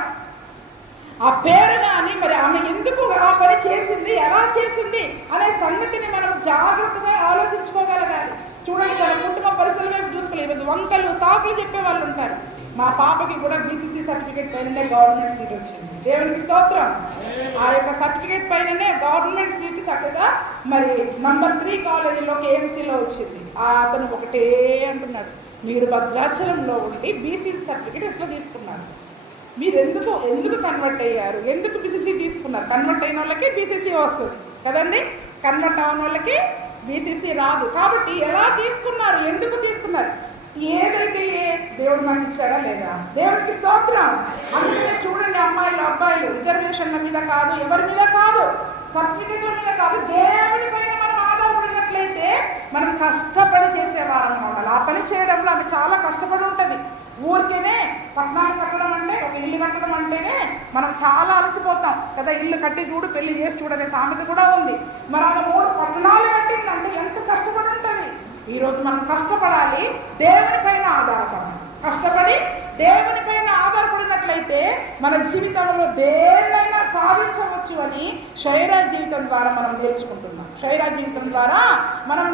ఆ పేరు? కానీ మరి ఆమె ఎందుకు ఆ పని చేసింది, ఎలా చేసింది అనే సంగతిని మనం జాగ్రత్తగా ఆలోచించుకోగలగాలి. చూడండి, తన కుటుంబ పరిస్థితుల వైపు చూసుకోవాలి. ఈరోజు వంకలు సాకులు చెప్పే వాళ్ళు ఉంటారు. మా పాపకి కూడా బీసీసీ సర్టిఫికేట్ పైననే గవర్నమెంట్ సీట్ వచ్చింది. దేవునికి స్తోత్రం. ఆ యొక్క సర్టిఫికేట్ పైననే గవర్నమెంట్ సీట్ చక్కగా మరి నంబర్ 3 కాలేజీలో KMCలో వచ్చింది. అతను ఒకటే అంటున్నాడు, మీరు భద్రాచలంలో ఉండి బీసీసీ సర్టిఫికేట్ ఎట్లా తీసుకున్నారు? మీరు ఎందుకు కన్వర్ట్ అయ్యారు? ఎందుకు బీసీసీ తీసుకున్నారు? కన్వర్ట్ అయిన వాళ్ళకి బీసీసీ వస్తుంది కదండి, కన్వర్ట్ అయిన వాళ్ళకి బీసీసీ రాదు. కాబట్టి ఎలా తీసుకున్నారు, ఎందుకు తీసుకున్నారు? ఏదైతే దేవుడు మనకి ఇచ్చాడా లేదా? దేవుడికి స్తోత్రం. అందుకనే చూడండి, అమ్మాయిలు అబ్బాయిలు రిజర్వేషన్ల మీద కాదు, ఎవరి మీద కాదు, సర్టిఫికేట్ల మీద కాదు, దేవుడి పైన మనం ఆధారపడినట్లయితే మనం కష్టపడి చేసేవారం కావాలి. ఆ పని చేయడంలో ఆమె చాలా కష్టపడి ఉంటుంది. ఊరికేనే పట్టణాలు కట్టడం అంటే, ఒక ఇల్లు కట్టడం అంటేనే మనం చాలా అలసిపోతాం కదా. ఇల్లు కట్టి చూడు, పెళ్లి చేసి చూడనే సామెత కూడా ఉంది. మరి ఆమె 3 పట్టణాలు కట్టిందంటే ఎంత కష్టపడి ఉంటుంది. ఈరోజు మనం కష్టపడాలి, దేవుని పైన ఆధారపడాలి. కష్టపడి దేవుని పైన ఆధారపడినట్లయితే మన జీవితంలో దేన్నైనా సాధించవచ్చు అని షైరా జీవితం ద్వారా మనం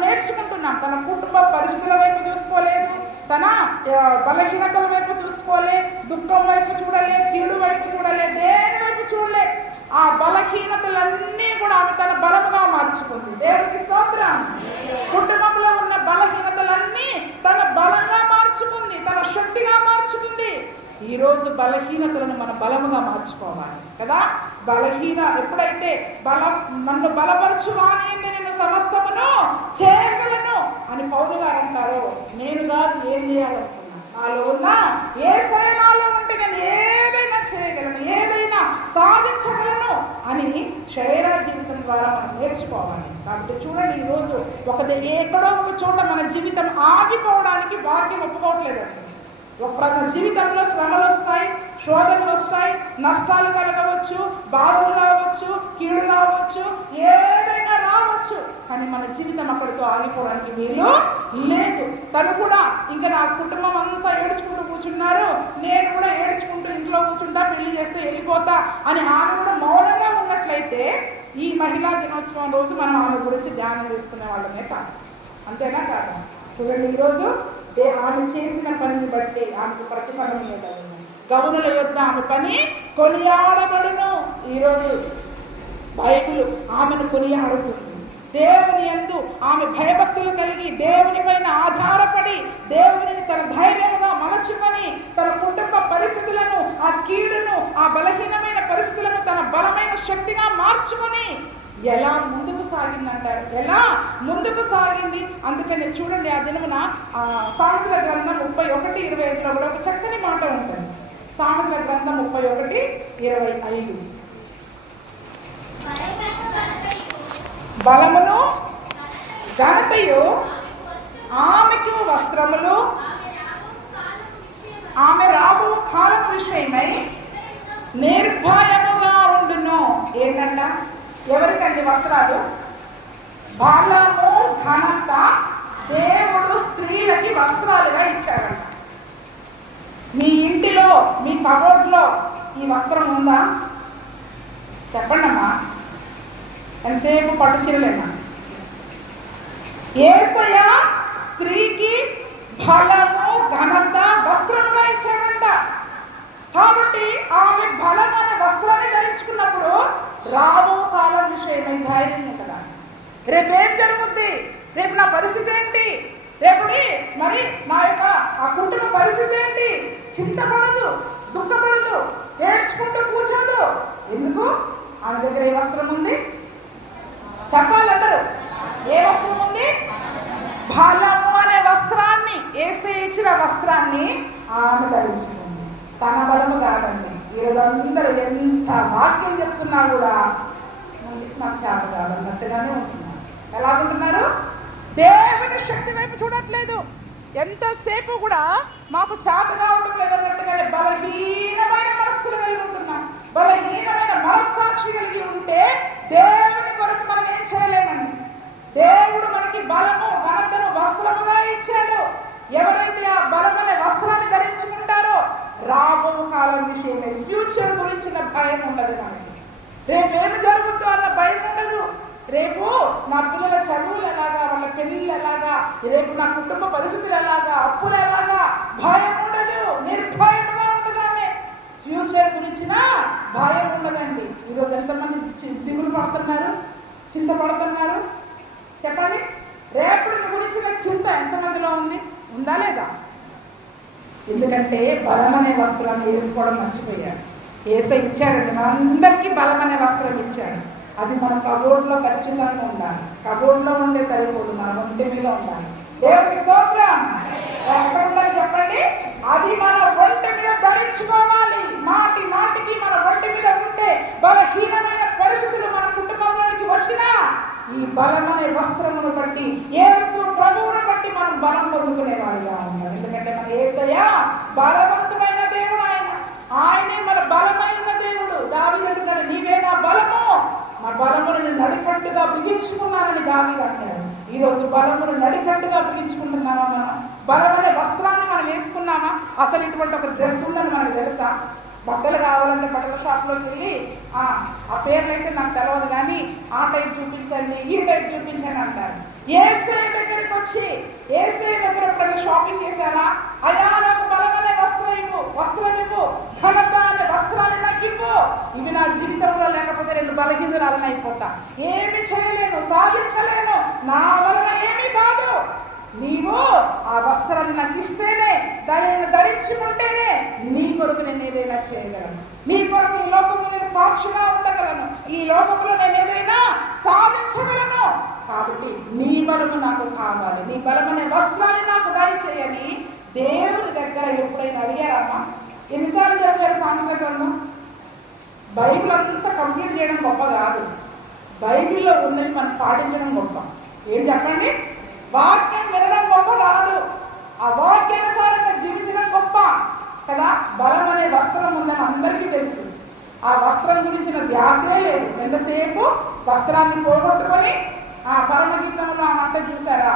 నేర్చుకుంటున్నాం. తన కుటుంబ పరిస్థితుల వైపు చూసుకోలేదు, తన బలహీనతల వైపు చూసుకోలే, దుఃఖం వైపు చూడలే, కీడు వైపు చూడలే, దేని వైపు చూడలే. ఆ బలహీనతలన్నీ కూడా ఆమె తన బలముగా మార్చుకుంది. దేవునికి స్తోత్రం. కుటుంబంలో ఉన్న బలహీనతలన్నీ తన బలంగా మార్చుకుంది, తన శక్తిగా మార్చుకుంది. ఈరోజు బలహీనతలను మన బలముగా మార్చుకోవాలి కదా. ఎప్పుడైతే నన్ను బలపరచువాని నేను సమస్తమును చేయగలను అని పౌలు గారు అంటారో, నేను కాదు ఏం చేయాలనుకున్నా, నాలో ఉన్న యేసయ్య నాలో ఉంటే నేను ఏదైనా చేయగలను, ఏదైనా సాధించగలను అని శరీర జీవితం ద్వారా మనం నేర్చుకోవాలి. కాబట్టి చూడండి, ఈరోజు ఎక్కడో ఒక చోట మన జీవితం ఆగిపోవడానికి వాక్యం ఒప్పుకోవట్లేదండి. మన జీవితంలో శ్రమలు వస్తాయి, శోధనలు వస్తాయి, నష్టాలు కలగవచ్చు, బాధలు రావచ్చు, కీడు రావచ్చు, ఏదైనా రావచ్చు. కానీ మన జీవితం అక్కడితో ఆగిపోవడానికి వీలు లేదు. తను కూడా ఇంకా నా కుటుంబం అంతా ఏడ్చుకుంటూ కూర్చున్నారు, నేను కూడా ఏడ్చుకుంటూ ఇంట్లో కూర్చుంటా, పెళ్లి చేస్తే వెళ్ళిపోతా అని ఆమె కూడా మౌనంగా ఉన్నట్లయితే ఈ మహిళా దినోత్సవం రోజు మనం ఆమె గురించి ధ్యానం చేసుకునే వాళ్ళమే కాదు. అంతేనా కాదు? చూడండి, ఈరోజు ఆమె చేసిన పనిని బట్టి ఆమెకు ప్రతిఫలం ఇవ్వగలను. గౌనుల యొద్ద ఆమె పని కొనియాడబడును. ఈరోజు బైబిల్ ఆమెను కొనియాడుతుంది. దేవుని యందు ఆమె భయభక్తులు కలిగి దేవుని పైన ఆధారపడి దేవుని తన ధైర్యంగా మలచుకొని తన కుటుంబ పరిస్థితులను, ఆ కీడును, ఆ బలహీనమైన పరిస్థితులను తన బలమైన శక్తిగా మార్చుకొని ఎలా ముందుకు సాగిందంటారు. ఎలా ముందుకు సాగింది. అందుకని చూడండి, ఆ దినమున సామెతల గ్రంథం 31:25 కూడా ఒక చక్కని మాట ఉంటుంది. సామెతల గ్రంథం 31:25 బలమును ఘనతయు ఆమెకు వస్త్రములు, ఆమె రాబో కాలం విషయమై నిర్భయముగా ఉండును. ఏంటంట? ఎవరికండి వస్త్రాలు? బలము, ఘనత దేవుడు స్త్రీలకి వస్త్రాలుగా ఇచ్చాడంట. మీ ఇంటిలో, మీ కబోర్డ్లో ఈ వస్త్రం ఉందా? చెప్పండి అమ్మా. ఎంతసేపు పట్టు చీరలేనా? యేసయ్య స్త్రీకి బలము, ఘనత వస్త్రంగా ఇచ్చాడంట. కాబట్టి ఆమె బలం అనే వస్త్రాన్ని ధరించుకున్నప్పుడు రాబో కాలం విషయమై ధైర్యం ఉంటుందా? రేపేం జరుగుద్ది, రేపు నా పరిస్థితి ఏంటి, రేపటి మరి నా యొక్క ఆ కుటుంబ పరిస్థితి ఏంటి, చింతపడదు, దుఃఖపడదు, ఏడ్చుకుంటూ కూర్చోదు. ఎందుకు? ఆమె దగ్గర ఏ వస్త్రం ఉంది చెప్పాలంటారు. ఏ వస్త్రం ఉంది? బలము అనే వస్త్రాన్ని, యేసయ్య ఇచ్చిన వస్త్రాన్ని ఆమె ధరించుకుంది. తన బలము కాదండి. వీళ్ళందరూ ఎంత వాక్యం చెప్తున్నా కూడా నాకు చేత కాదన్నట్టుగానే ఉంటున్నారు. ఎలాగుంటున్నారు? దేవుని శక్తి వైపు చూడట్లేదు. ఎంతసేపు కూడా మాకు చేతగా ఉండడం లేదన్నట్టుగానే బలహీనమైన మనస్సులు కలిగి ఉంటున్నాం. బలహీనమైన మనస్సాక్షి కలిగి ఉంటే దేవుని కొరకు మనం ఏం చేయలేమండి. దేవుడు మనకి బలము, ఘనతను వస్త్రముగా ఇచ్చాడు. ఎవరైతే ఆ బలం అనే వస్త్రాన్ని ధరించుకుంటారో రాబో కాలం విషయమే, ఫ్యూచర్ గురించిన భయం ఉండదు మనకి. రేపు ఏమి జరుగుతుందో అన్న భయం ఉండదు. రేపు నా పిల్లల చదువులు ఎలాగా, వాళ్ళ పెళ్ళిళ్ళు ఎలాగా, రేపు నా కుటుంబ పరిస్థితులు ఎలాగా, అప్పులు ఎలాగా, భయం ఉండదు. నిర్భయంగా ఉంటుంది ఆమె. ఫ్యూచర్ గురించిన భయం ఉండదండి. ఈరోజు ఎంతమంది దిగులు పడుతున్నారు, చింతపడుతున్నారు చెప్పండి. రేపటి గురించిన చింత ఎంతమందిలో ఉంది? ఉందా లేదా? ఎందుకంటే బలం అనే వస్త్రాన్ని వేసుకోవడం మర్చిపోయాడు. యేసయ్య ఇచ్చాడండి, మనందరికీ బలం అనే వస్త్రం ఇచ్చాడు. అది మన కబోర్డ్లో ఖచ్చితంగా ఉండాలి. కబోర్డ్లో ఉంటే సరిపోదు, మన ఒంటి మీద ఉండాలి. దేవునికి స్తోత్రం. ఎక్కడ ఉండాలి చెప్పండి? అది మన ఒంటి మీద ధరించుకోవాలి. మాటి మాటికి మన ఒంటి మీద ఉంటే బలహీనమైన పరిస్థితులు మన కుటుంబంలోనికి వచ్చినా ఈ బలం అనే వస్త్రమును బట్టి, యేసు ప్రభువును బట్టి మనం బలం పొందుకునే వాడిగా ఉన్నాం. ఎందుకంటే మన యేసయ్య బలవంతుడైన దేవుడు. ఆయనే మన బలమైన దేవుడు. దావీదు అంటున్నాడు, నీవే నా బలము, నా బలమును నేను నడిపట్టుగా బిగించుకున్నానని దావీదు అంటాడు. ఈరోజు బలమును నడిపట్టుగా బిగించుకుంటున్నామా? మనం బలమనే వస్త్రాన్ని మనం వేసుకున్నామా? అసలు ఇటువంటి ఒక డ్రెస్ ఉందని మనకు తెలుసా? బట్టలు కావాలంటే బట్టల షాప్లోకి వెళ్ళి ఆ పేర్లు అయితే నాకు తెలియదు కానీ ఆ టైప్ చూపించండి, ఈ టైప్ చూపించండి అంటారు. యేసయ్య దగ్గరికి వచ్చి యేసయ్య దగ్గర ఎప్పుడైనా షాపింగ్ చేశారా? అయ్యా నాకు బలమనే వస్త్రం ఇవ్వు, ఘనత అనే వస్త్రాన్ని నాకు ఇవ్వు, ఇవి నా జీవితంలో లేకపోతే నేను బలహీనురాలను అయిపోతా, ఏమి చేయలేను, సాధించలేను, నా వలన ఏమీ కాదు. నీవు ఆ వస్త్రాన్ని నాకు ఇస్తేనే, దాన్ని నేను ధరించుకుంటేనే నీ కొరకు నేను ఏదైనా చేయగలను, నీ కొరకు ఈ లోకంలో నేను సాక్షిగా ఉండగలను, ఈ లోకంలో నేను ఏదైనా సాధించగలను. కాబట్టి నీ బలము నాకు కావాలి, నీ బలమనే వస్త్రాన్ని నాకు దయచేయని దేవుని దగ్గర ఎప్పుడైనా అడిగారమ్మా? ఎన్నిసార్లు చెప్పారు సామెతల గ్రంథం? బైబిల్ అంతా కంప్లీట్ చేయడం గొప్ప కాదు, బైబిల్లో ఉన్నవి మనం పాటించడం గొప్ప. ఏం చెప్పండి? వాక్యం వినడం గొప్ప కాదు, ఆ వాక్యానుసారంగా జీవించడం గొప్ప కదా. బలం అనే వస్త్రం ఉందని అందరికీ తెలుసు, ఆ వస్త్రం గురించిన ధ్యాసే లేదు. ఎంతసేపు వస్త్రాన్ని పోగొట్టుకొని ఆ పరమగీతంలో ఆ మాట చూసారా,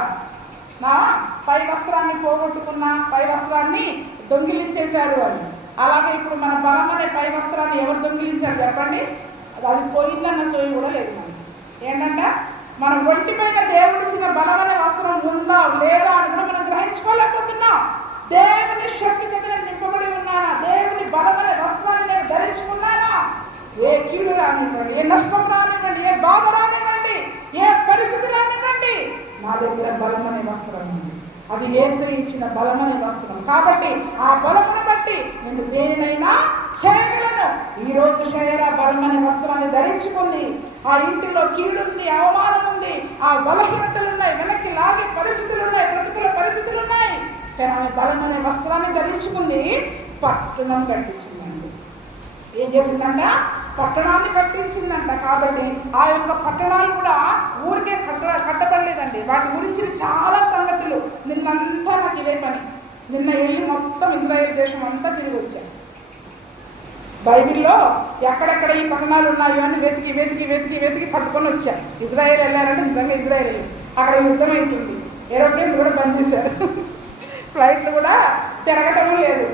నా పై వస్త్రాన్ని పోగొట్టుకున్న, పై వస్త్రాన్ని దొంగిలించేశారు అని. అలాగే ఇప్పుడు మన బలం అనే పై వస్త్రాన్ని ఎవరు దొంగిలించారు చెప్పండి? అది పోయిందన్న సోయి కూడా లేదు మనకి. ఏంటంటే మన ఒంటి పైన దేవుడిచ్చిన బలం అనే వస్త్రం ఉందా లేదా అని కూడా మనం గ్రహించుకోలేకపోతున్నాం. దేవుని శక్తి దగ్గర నింపబడి ఉన్నానా? దేవుని బలం అనే వస్త్రాన్ని నేను ధరించుకున్నానా? ఏ కీడు రానివ్వండి, ఏ నష్టం రానివ్వండి, ఏ బాధ రానివ్వండి, ఏ పరిస్థితి రానివ్వండి, నా దగ్గర బలం అనే వస్త్రం ఉంది. అది యేసు ఇచ్చిన బలం అనే వస్త్రం. కాబట్టి ఆ బలమును బట్టి నేను దేనినైనా చేయగలను. ఈ రోజు షయరా బలం అనే వస్త్రాన్ని ధరించుకుంది. ఆ ఇంటిలో కీడుంది, అవమానం ఉంది, ఆ బలహీనతలు ఉన్నాయి, వెనక్కి లాగే పరిస్థితులు ఉన్నాయి, ప్రతికూల పరిస్థితులు ఉన్నాయి. కానీ ఆమె బలం అనే వస్త్రాన్ని ధరించుకుంది, పట్టణం కట్టించిందండి. ఏం చేసిందంట? పట్టణాన్ని కట్టించిందంట. కాబట్టి ఆ యొక్క పట్టణాలు కూడా ఊరికే కట్టబడలేదండి. వాటి గురించి చాలా సంగతులు. నిన్నంతా నాకు ఇదే పని. నిన్న వెళ్ళి మొత్తం ఇజ్రాయెల్ దేశం అంతా తిరిగి వచ్చాను. బైబిల్లో ఎక్కడెక్కడ ఈ పట్టణాలు ఉన్నాయో అని వెతికి వెతికి వెతికి వెతికి పట్టుకొని వచ్చాను. ఇజ్రాయెల్ వెళ్ళారంటే నిజంగా ఇజ్రాయెల్ వెళ్ళి అక్కడ యుద్ధం అవుతుంది, ఏరోప్లేన్ కూడా బంద్ చేశారు, ఫ్లైట్లు కూడా తిరగటం లేదు,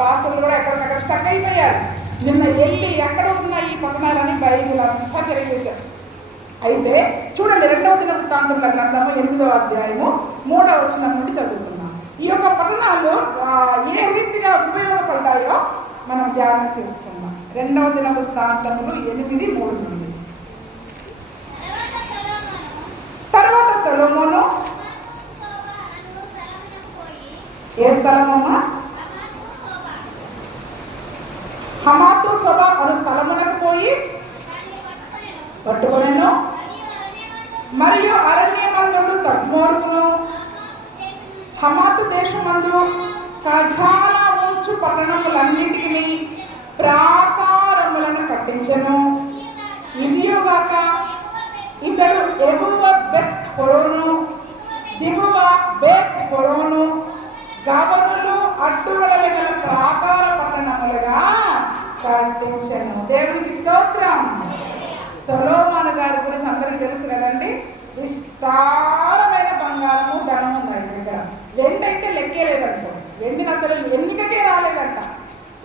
పాస్టర్లు కూడా ఎక్కడికక్కడ స్టక్ అయిపోయారు. నిన్న వెళ్ళి ఎక్కడ ఉన్నాయి ఈ పట్టణాలని బైబిల్ అంతా తిరిగేశారు. అయితే చూడండి, 2వ దినవృత్తాంతముల గ్రంథము 8వ అధ్యాయము 3వ వచనం నుండి చదువుతున్నాం. ఈ యొక్క పట్టణాలు ఏ రీతిగా ఉపయోగపడతాయో మనం ధ్యానం చేసుకుందాం. 2వ దినవృత్తాంతములు 8:3 నుండి. తర్వాత సొలొమోను ఏ స్థలమమ్మా? హమాతు సోబా అను స్థలమునకు పోయి పట్టుకొనెను. మరియు అరణ్యమందు తద్మోరుకును హమాతు దేశమందు ఖజానా ఉంచు పట్టణములన్నిటికీ ప్రాకారములను కట్టించెను. ఇదియుగాక ఇతడు ఎగువ బెత్ హోరోను, దిగువ బెత్ హోరోను గవనులు అడ్డుగడలు గల ప్రాకార పట్టణములుగా కట్టించెను. దేవునికి స్తోత్రం. సొలొమోను గారి గురించి అందరికీ తెలుసు కదండి. విస్తారమైన బంగారము ధనము ఉంది ఆయన దగ్గర. వెండి అయితే లెక్కే లేదంట. వెండిని అసలు ఎన్నికకే రాలేదంట.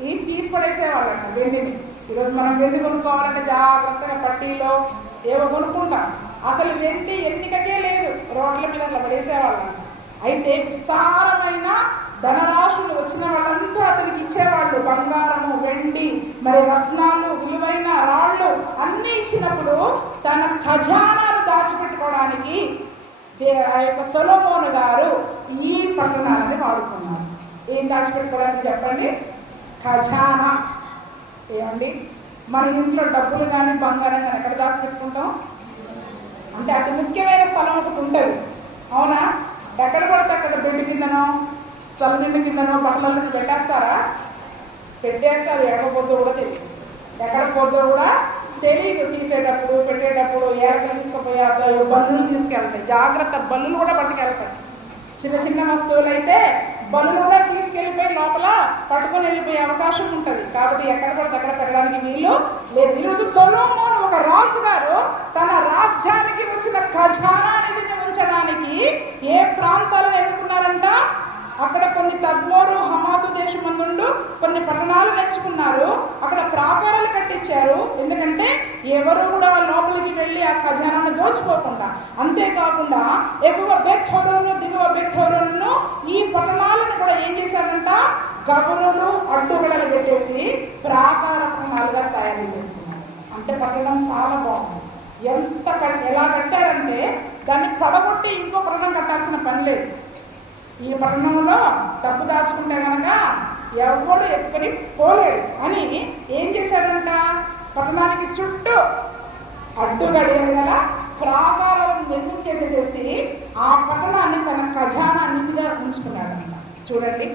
ఈ తీసిపడేసేవాళ్ళంట వెండిని. ఈరోజు మనం వెండి కొనుక్కోవాలంటే జాగ్రత్తగా పట్టీలో ఏవో కొనుక్కుంటాం. అసలు వెండి ఎన్నికకే లేదు, రోడ్ల మీద అట్లా పడేసేవాళ్ళంట. అయితే విస్తారమైన ధనరాశులు వచ్చిన వాళ్ళంతా అతనికి ఇచ్చేవాళ్ళు. బంగారము, వెండి, మరి రత్నాలు, విలువైన రాళ్ళు అన్నీ ఇచ్చినప్పుడు తన ఖజానాలు దాచిపెట్టుకోవడానికి ఆ యొక్క సొలొమోను గారు ఈ పట్టణాలని వాడుకున్నారు. ఏం దాచిపెట్టుకోవడానికి చెప్పండి? ఖజానా. ఏమండి, మన ఇంట్లో డబ్బులు కానీ బంగారం కానీ ఎక్కడ దాచిపెట్టుకుంటాం? అంటే అతి ముఖ్యమైన స్థలం ఒకటి ఉంటుంది, అవునా? ఎక్కడ పడితే అక్కడ బెడ్ కిందనో తలదిండి కిందనో బట్టలను పెట్టేస్తారా? పెట్టేస్తే అది ఎక్కకపోతే కూడా తెలియదు, ఎక్కడ పోతే కూడా తెలియదు. తీసేటప్పుడు పెట్టేటప్పుడు ఏరకలు తీసుకుపోయారు, బల్లులు తీసుకెళ్తాయి. జాగ్రత్త, బల్లులు కూడా పట్టుకెళ్తాయి. చిన్న చిన్న వస్తువులు అయితే బల్లులు కూడా తీసుకెళ్ళిపోయి లోపల పట్టుకొని వెళ్ళిపోయే అవకాశం ఉంటుంది. కాబట్టి ఎక్కడ పడితే అక్కడ పెట్టడానికి వీలు లేదు. ఈరోజు సొలొమోను ఒక రాజు గారు తన రాజ్యానికి వచ్చిన ఖజానాన్ని ఉంచడానికి ఏ ప్రాంతాలను ఎన్నుకున్నారంట? అక్కడ కొన్ని తద్మోరు హమాతు దేశమందు కొన్ని పట్టణాలను ఎంచుకున్నారు. అక్కడ ప్రాకారాలు కట్టించారు. ఎందుకంటే ఎవరు కూడా లోపలికి వెళ్ళి ఆ ఖజానాను దోచుకోకుండా. అంతేకాకుండా ఎగువ బెత్ హోరోను, దిగువ బెత్ హోరోను ఈ పట్టణాలను కూడా ఏం చేశారంట? గవనులు అడ్డుగడలు పెట్టేసి ప్రాకార పట్టణాలుగా తయారు చేసుకున్నారు. అంటే పట్టణం చాలా బాగుంది. ఎలా కట్టారంటే దాన్ని పడగొట్టి ఇంకో పట్టణం కట్టాల్సిన పని లేదు. ఈ పట్టణంలో డబ్బు దాచుకుంటే కనుక ఎవడు ఎత్తుకొని పోలేడు అని ఏం చేశాడంట, పట్టణానికి చుట్టూ అడ్డుగడియలు గల ప్రాకారాలను నిర్మించేసేసి ఆ పట్టణాన్ని తన ఖజానా నిధిగా ఉంచుకున్నాడంట. చూడండి,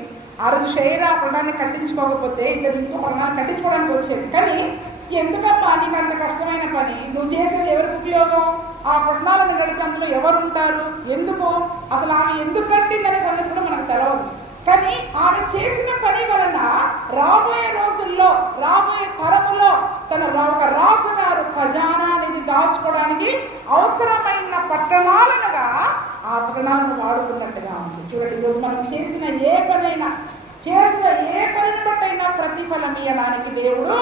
ఆ రోజు షైరా పట్టణాన్ని కట్టించుకోకపోతే ఇద్దరు ఇంకో పట్టణాన్ని కట్టించుకోవడానికి వచ్చేది. కానీ ఎందుకమ్మా నీకు అంత కష్టమైన పని, నువ్వు చేసేది ఎవరికి ఉపయోగం? ఆ పట్టణాలను కడితే అందులో ఎవరు ఉంటారు, ఎందుకు, అసలు ఆమె ఎందుకు కట్టిందనే సంగతి కూడా మనకు తెలవదు. కానీ ఆమె చేసిన పని వలన రాబోయే రోజుల్లో, రాబోయే తరములో తన ఒక రాజుగారు ఖజానాని దాచుకోవడానికి అవసరమైన పట్టణాలనుగా ఆ పట్టణాలను వాడుకున్నట్టుగా ఉంది. చూడండి, ఈరోజు మనం చేసిన ఏ పనిని బట్టైనా ప్రతిఫలం ఇవ్వడానికి దేవుడు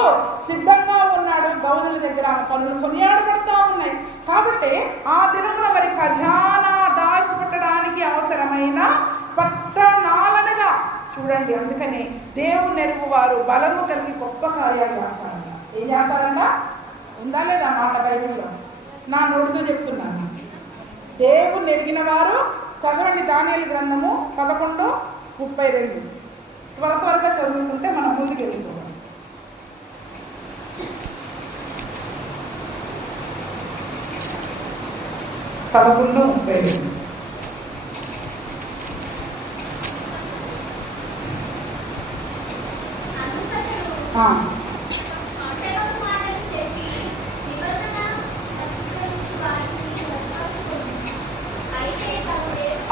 సిద్ధంగా ఉన్నాడు. గౌదుల దగ్గర ఆమె పనులు కొనియాడబడతా ఉన్నాయి. కాబట్టి ఆ దినమున మరి ఖజానా దాచిపెట్టడానికి అవసరమైన పట్టణాలనుగా చూడండి. అందుకని దేవుని ఎరుగు వారు బలము కలిగి గొప్ప కార్యాలు చేస్తారంట. ఏం చేస్తారంట? ఉందా లేదా మాట బైబిల్లో? నా నోటితో చెప్తున్నాను. దేవుని ఎరిగిన వారు, చదవండి దానియేలు గ్రంథము 11:32. త్వరగా చదువుకుంటే మనం ముందుకు వెళ్ళిపోవాలి. 11:32.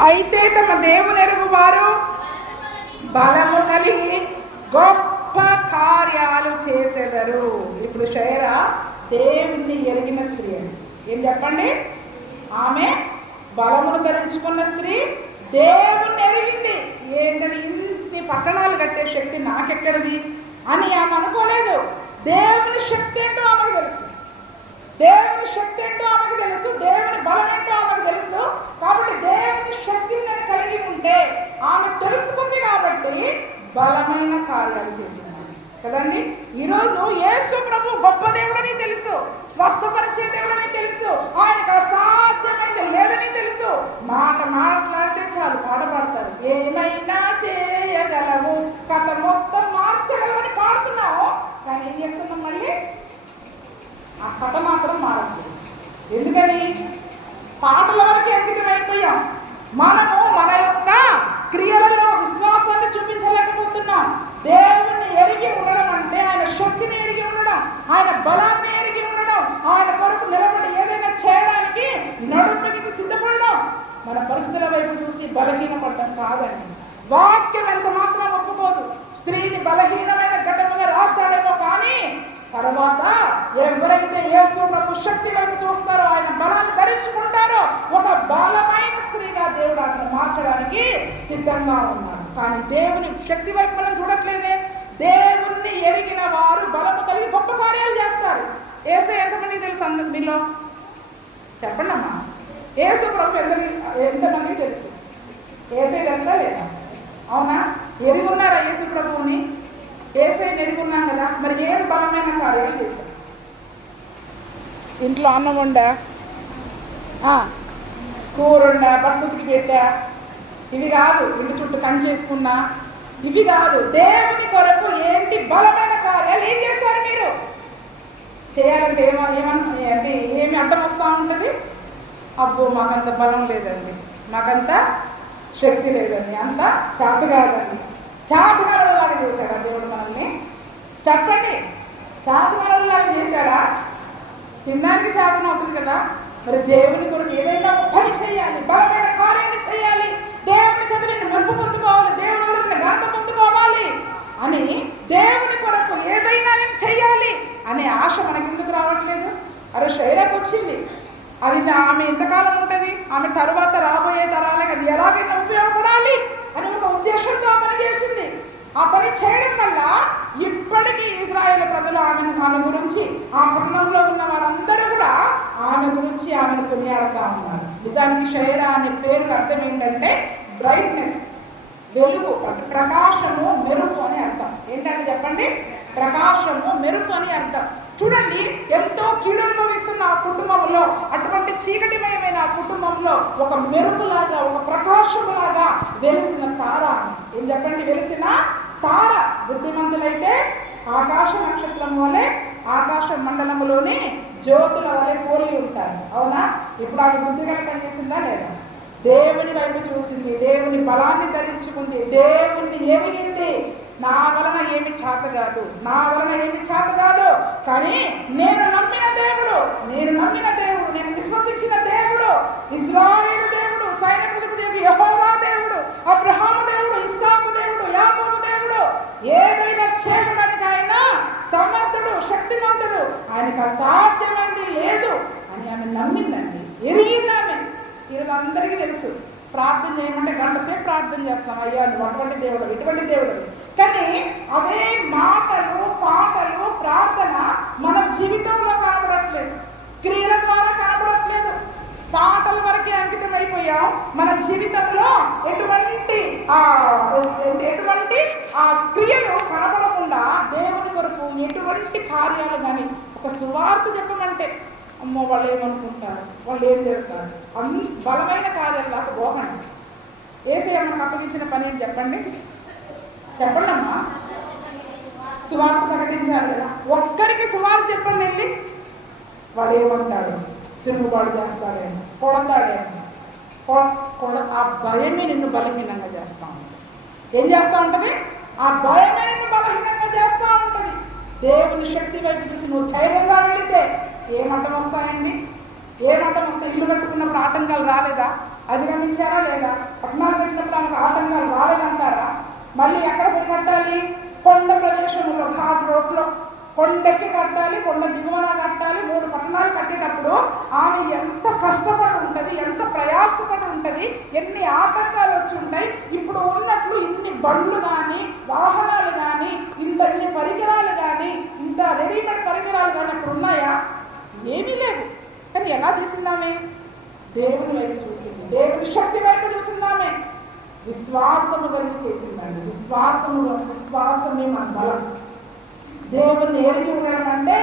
అయితే తమ దేవుని ఎరుగు వారు బలము కలిగి గొప్ప కార్యాలు చేసేదరు. ఇప్పుడు షైరా దేవుణ్ణి ఎరిగిన స్త్రీ అని ఏం చెప్పండి? ఆమె బలమును ధరించుకున్న స్త్రీ, దేవుణ్ణి ఎరిగింది. ఏంటని ఇన్ని పట్టణాలు కట్టే శక్తి నాకెక్కడిది అని ఆమె అనుకోలేదు. దేవుని శక్తి ఏంటో ఆమెకు తెలుసు, దేవుని శక్తి ఏంటో ఆమెకు తెలుసు, దేవుని బలం ఏంటో ఆమెకు తెలుసు. కాబట్టి దేవుని శక్తిని నేను కలిగి ఉంటే ఆమె తెలుసుకుంది కాబట్టి బలమైన కార్యాలు చేసింది కదండి. ఈరోజు యేసు ప్రభు గొప్ప దేవుడని తెలుసు, స్వస్థపరిచే దేవుడని తెలుసు, ఆయనకు అసాధ్యమైనది లేదని తెలుసు. మాట్లాడితే చాలు పాట పాడతారు, ఏమైనా చేయగలవు, కథ మొత్తం మార్చగలవని పాడుతున్నావు. కానీ ఏం చేస్తున్నాం? మళ్ళీ ఆ కథ మాత్రం మారట్లేదు. ఎందుకని? పాటల వరకు అంకితం అయిపోయాం. మనము మన యొక్క క్రియలలో విశ్వాసాన్ని చూపించలేకపోతున్నాం. దేవుణ్ణి ఎరిగి ఉండడం అంటే ఆయన శక్తిని ఎరిగి ఉండడం, ఆయన బలాన్ని ఎరిగి ఉండడం, ఆయన కొరకు నిలబడి ఏదైనా చేయడానికి నడుపుకి సిద్ధపడడం. మన పరిస్థితుల వైపు చూసి బలహీనపడడం కాదండి. వాక్యం ఎంత మాత్రం ఒప్పుకోదు. స్త్రీని బలహీనమైన ఘటముగా రాస్తాడేమో, కానీ తర్వాత ఎవరైతే యేసు ప్రభు శక్తి వైపు చూస్తారో, ఆయన బలాన్ని ధరించుకుంటారో, ఒక బలమైన స్త్రీగా దేవుడు అక్కడ మార్చడానికి సిద్ధంగా ఉన్నాడు. కానీ దేవుని శక్తి వైపు మనం చూడట్లేదే. దేవుణ్ణి ఎరిగిన వారు బలము కలిగి గొప్ప కార్యాలు చేస్తారు. యేసు ఎంతమందికి తెలుసు? అందరు మీలో చెప్పండి అమ్మా. యేసు ప్రభు ఎంతమందికి తెలుసు? యేసే తెలుసా లేదా? అవునా? ఎరుగున్నారా యేసు ప్రభువుని? ఏసై ఎరుగున్నాం కదా. మరి ఏం బలమైన కార్యాలు చేశారు? ఇంట్లో అన్నం వండా, కూర వండా, బట్టుకి పెట్టా, ఇవి కాదు. ఇంటి చుట్టూ కని చేసుకున్నా, ఇవి కాదు. దేవుని కొరకు ఏంటి బలమైన కార్యాలు ఏం చేస్తారు మీరు? చేయాలంటే అంటే ఏమి అడ్డం వస్తూ ఉంటుంది? అబ్బో మాకంత బలం లేదండి, మాకంత శక్తి లేదండి, అంత చేత కాదండి. చాతుగారులాగా చేశాడా దేవుడు మనల్ని? చెప్పండి, చాతుగారులాగా చేశాడా? తినడానికి చాతన అవుతుంది కదా. మరి దేవుని కొరకు ఏదైనా పని చేయాలి, బలమైన కార్యాన్ని చేయాలి, దేవుని చదువు నేను మెరుపు పొందుకోవాలి, దేవుని ఘనత పొందుకోవాలి అని దేవుని కొరకు ఏదైనా నేను చెయ్యాలి అనే ఆశ మనకెందుకు రావట్లేదు? అరే షైరాకు వచ్చింది, అది ఆమె ఎంతకాలం ఉంటుంది, ఆమె తరువాత రాబోయే తరాలకు అది ఎలాగైనా ఉపయోగపడాలి అని ఒక ఉద్దేశంతో ఆ పని చేసింది. ఆ పని చేయడం వల్ల ఇప్పటికీ ఇజ్రాయేల్ ప్రజలు ఆమె గురించి, ఆ పట్టణంలో ఉన్న వారందరూ కూడా ఆమె గురించి ఆమెను కొనియాడుతూ ఉన్నారు. నిజానికి షైరా అనే పేరుకి అర్థం ఏంటంటే బ్రైట్నెస్, వెలుగు, ప్రకాశము, మెరుపు అని అర్థం. ఏంటంటే చెప్పండి, ప్రకాశము, మెరుపు అని అర్థం. చూడండి, ఎంతో కీడు అనుభవిస్తున్న ఆ కుటుంబంలో, అటువంటి చీకటిమయమైన ఆ కుటుంబంలో ఒక మెరుపులాగా, ఒక ప్రకాశములాగా వెలిసిన తార. ఏం చెప్పండి? వెలిసిన తార. బుద్ధిమంతులైతే ఆకాశ నక్షత్రం వలె, ఆకాశ మండలములోని జ్యోతుల వలె పోలి ఉంటారు. అవునా? ఇప్పుడు ఆమె బుద్ధిగా పనిచేసిందా లేదా? దేవుని వైపు చూసింది, దేవుని బలాన్ని ధరించుకుంది, దేవుణ్ణి ఎదిగింది. నా వలన ఏమి చేత కాదు, నా వలన ఏమి చేత కాదు, కానీ నేను నమ్మిన దేవుడు, నేను విశ్వసించిన దేవుడు, ఇశ్రాయేలు దేవుడు, సైన్యములకు దేవుడు, యెహోవా దేవుడు, అబ్రహాము దేవుడు, ఇస్సాకు దేవుడు, యాకోబు దేవుడు, ఏదైనా చేయడానికి ఆయన సమర్థుడు, శక్తిమంతుడు, ఆయనకు అసాధ్యమైంది లేదు అని ఆమె నమ్మిందండి, ఎరిగింది ఆమె. ఈరోజు అందరికీ తెలుసు, ప్రార్థన చేయమంటే గంట సేపు ప్రార్థన చేస్తాం, అయ్యా నువ్వు అటువంటి దేవుడు, ఇటువంటి దేవుడు. కానీ అవే మాటలు, పాటలు, ప్రార్థన మన జీవితంలో కనబడట్లేదు, క్రియల ద్వారా కనబడట్లేదు. పాటల వరకే అంకితం అయిపోయాం. మన జీవితంలో ఎటువంటి క్రియలు కనబడకుండా దేవుని కొరకు ఎటువంటి కార్యాలు కానీ, ఒక సువార్త చెప్పమంటే అమ్మో వాళ్ళు ఏమనుకుంటారు, వాళ్ళు ఏం చేస్తారు, అన్ని బలమైన కార్యాలు దాకా పోకండి. ఏదైనా మనకు అప్పగించిన పని ఏం చెప్పండి అమ్మా, సువార్త ప్రకటించాలి కదా. ఒక్కరికి సువార్త చెప్పండి వెళ్ళి, వాడు ఏమంటాడు, తిరుగుబాటు చేస్తాడేమో, కొడతాడేమో, ఆ భయమే నిన్ను బలహీనంగా చేస్తూ ఉంటుంది. ఏం చేస్తూ ఉంటుంది? ఆ భయమే నిన్ను బలహీనంగా చేస్తూ ఉంటుంది. దేవుని శక్తి వైపు చూసి నువ్వు ధైర్యంగా వెళితే ఏ మఠం వస్తాయండి? ఏ మఠం వస్తే ఇల్లు కట్టుకున్నప్పుడు ఆటంకాలు రాలేదా? అధిగమించారా లేదా? పట్టణాలు పెట్టినప్పుడు ఆమెకు ఆటంకాలు రాలేదంటారా? మళ్ళీ ఎక్కడ పోయి కట్టాలి? కొండ ప్రదేశంలో, ఘాట్ రోడ్లో కొండెక్కి కట్టాలి, కొండ దిగువన కట్టాలి. 3 పట్టణాలు కట్టేటప్పుడు ఆమె ఎంత కష్టపడి ఉంటుంది, ఎంత ప్రయాసపడి ఉంటుంది, ఎన్ని ఆటంకాలు వచ్చి ఉంటాయి. ఇప్పుడు ఉన్నట్లు ఇన్ని బండ్లు కానీ, వాహనాలు కానీ, ఇన్ని పరికరాలు కానీ, ఇంత రెడీమేడ్ పరికరాలు కానీ అప్పుడు ఉన్నాయా? ఏమీ లేవు. కానీ ఎలా చేసిందామే? దేవుని వైపు చూసింది, దేవుని శక్తి వైపు చూసిందామే. విశ్వాసము కలిగి చేసిందండి. విశ్వాసమే మన బలం. దేవుని ఎరిగి ఉండడం అంటే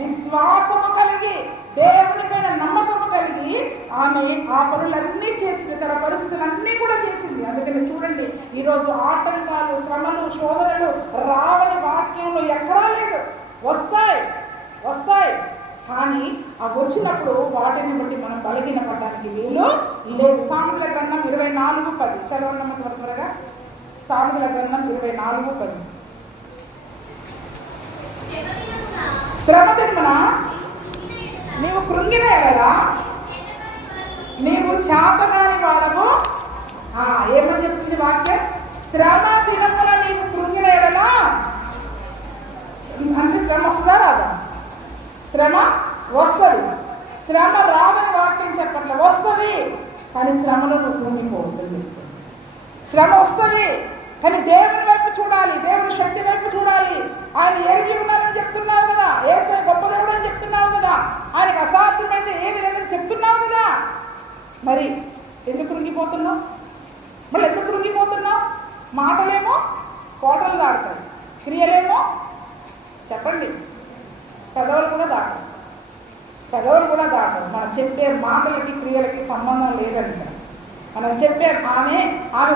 విశ్వాసము కలిగి, దేవుని పైన నమ్మకము కలిగి ఆమె ఆ పనులన్నీ చేసింది, తన పరిస్థితులన్నీ కూడా చేసింది. అందుకని చూడండి, ఈరోజు ఆటంకాలు, శ్రమలు, శోధనలు రావని వాక్యంలో ఎక్కడా లేదు. వస్తాయి కానీ ఆ వచ్చినప్పుడు వాటిని బట్టి మనం బలహీనపడడానికి వీలు లేదు. సామెతల గ్రంథం 24:10 చదవండి త్వరగా. సామెతల గ్రంథం 24:10. శ్రమ దినమున నీవు కృంగిన ఎడల నీవు చేతగాని వాడవు. ఏమని చెప్తుంది వాక్యం? శ్రమ దినమున నీవు కృంగిన ఎడల అంటే శ్రమ వస్తుందా రాదా? శ్రమ వస్తుంది. శ్రమ రాదని వాక్యం చెప్పట్ల, వస్తుంది. కానీ శ్రమలో నువ్వు కృంగిపోతుంది. శ్రమ వస్తుంది కానీ దేవుని వైపు చూడాలి, దేవుని శక్తి వైపు చూడాలి. ఆయన ఎరిగి ఉన్నానని చెప్తున్నావు కదా, ఏసే గొప్ప దేవుడు అని చెప్తున్నావు కదా, ఆయనకు అసాధ్యమైంది ఏది లేదని చెప్తున్నావు కదా. మరి ఎందుకు కృంగిపోతున్నావు? మళ్ళీ ఎందుకు కృంగిపోతున్నావు? మాటలేమో కోటలు దాడతాయి, క్రియలేమో చెప్పండి పెదవులు కూడా దాటరు. మనం చెప్పే మాటలకి క్రియలకి సంబంధం లేదంట. మనం చెప్పే ఆమె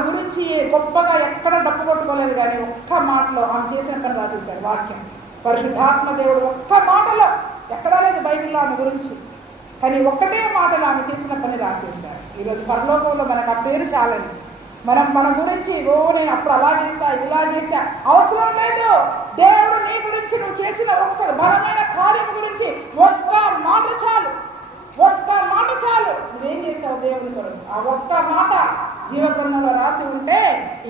గురించి గొప్పగా ఎక్కడ డప్పు కొట్టుకోలేదు, కానీ ఒక్క మాటలో ఆమె చేసిన పని రాసేశారు వాక్యం. పరిశుద్ధాత్మ దేవుడు ఒక్క మాటలో, ఎక్కడా లేదు బైబిల్లో ఆమె గురించి, కానీ ఒక్కటే మాటలో ఆమె చేసిన పని రాసేశారు. ఈరోజు పరలోకంలో మనకు ఆ పేరు చాలండి. మన గురించి నేను అప్పుడు అలా చేస్తా, ఇలా చేస్తా అవసరం లేదు. దేవుడు నీ గురించి, నువ్వు చేసిన ఒక్క బలమైన కార్యం గురించి ఒక్క మాట చాలు. నువ్వేం చేస్తావు దేవుని కొరకు? ఆ ఒక్క మాట జీవగ్రంథంలో రాసి ఉంటే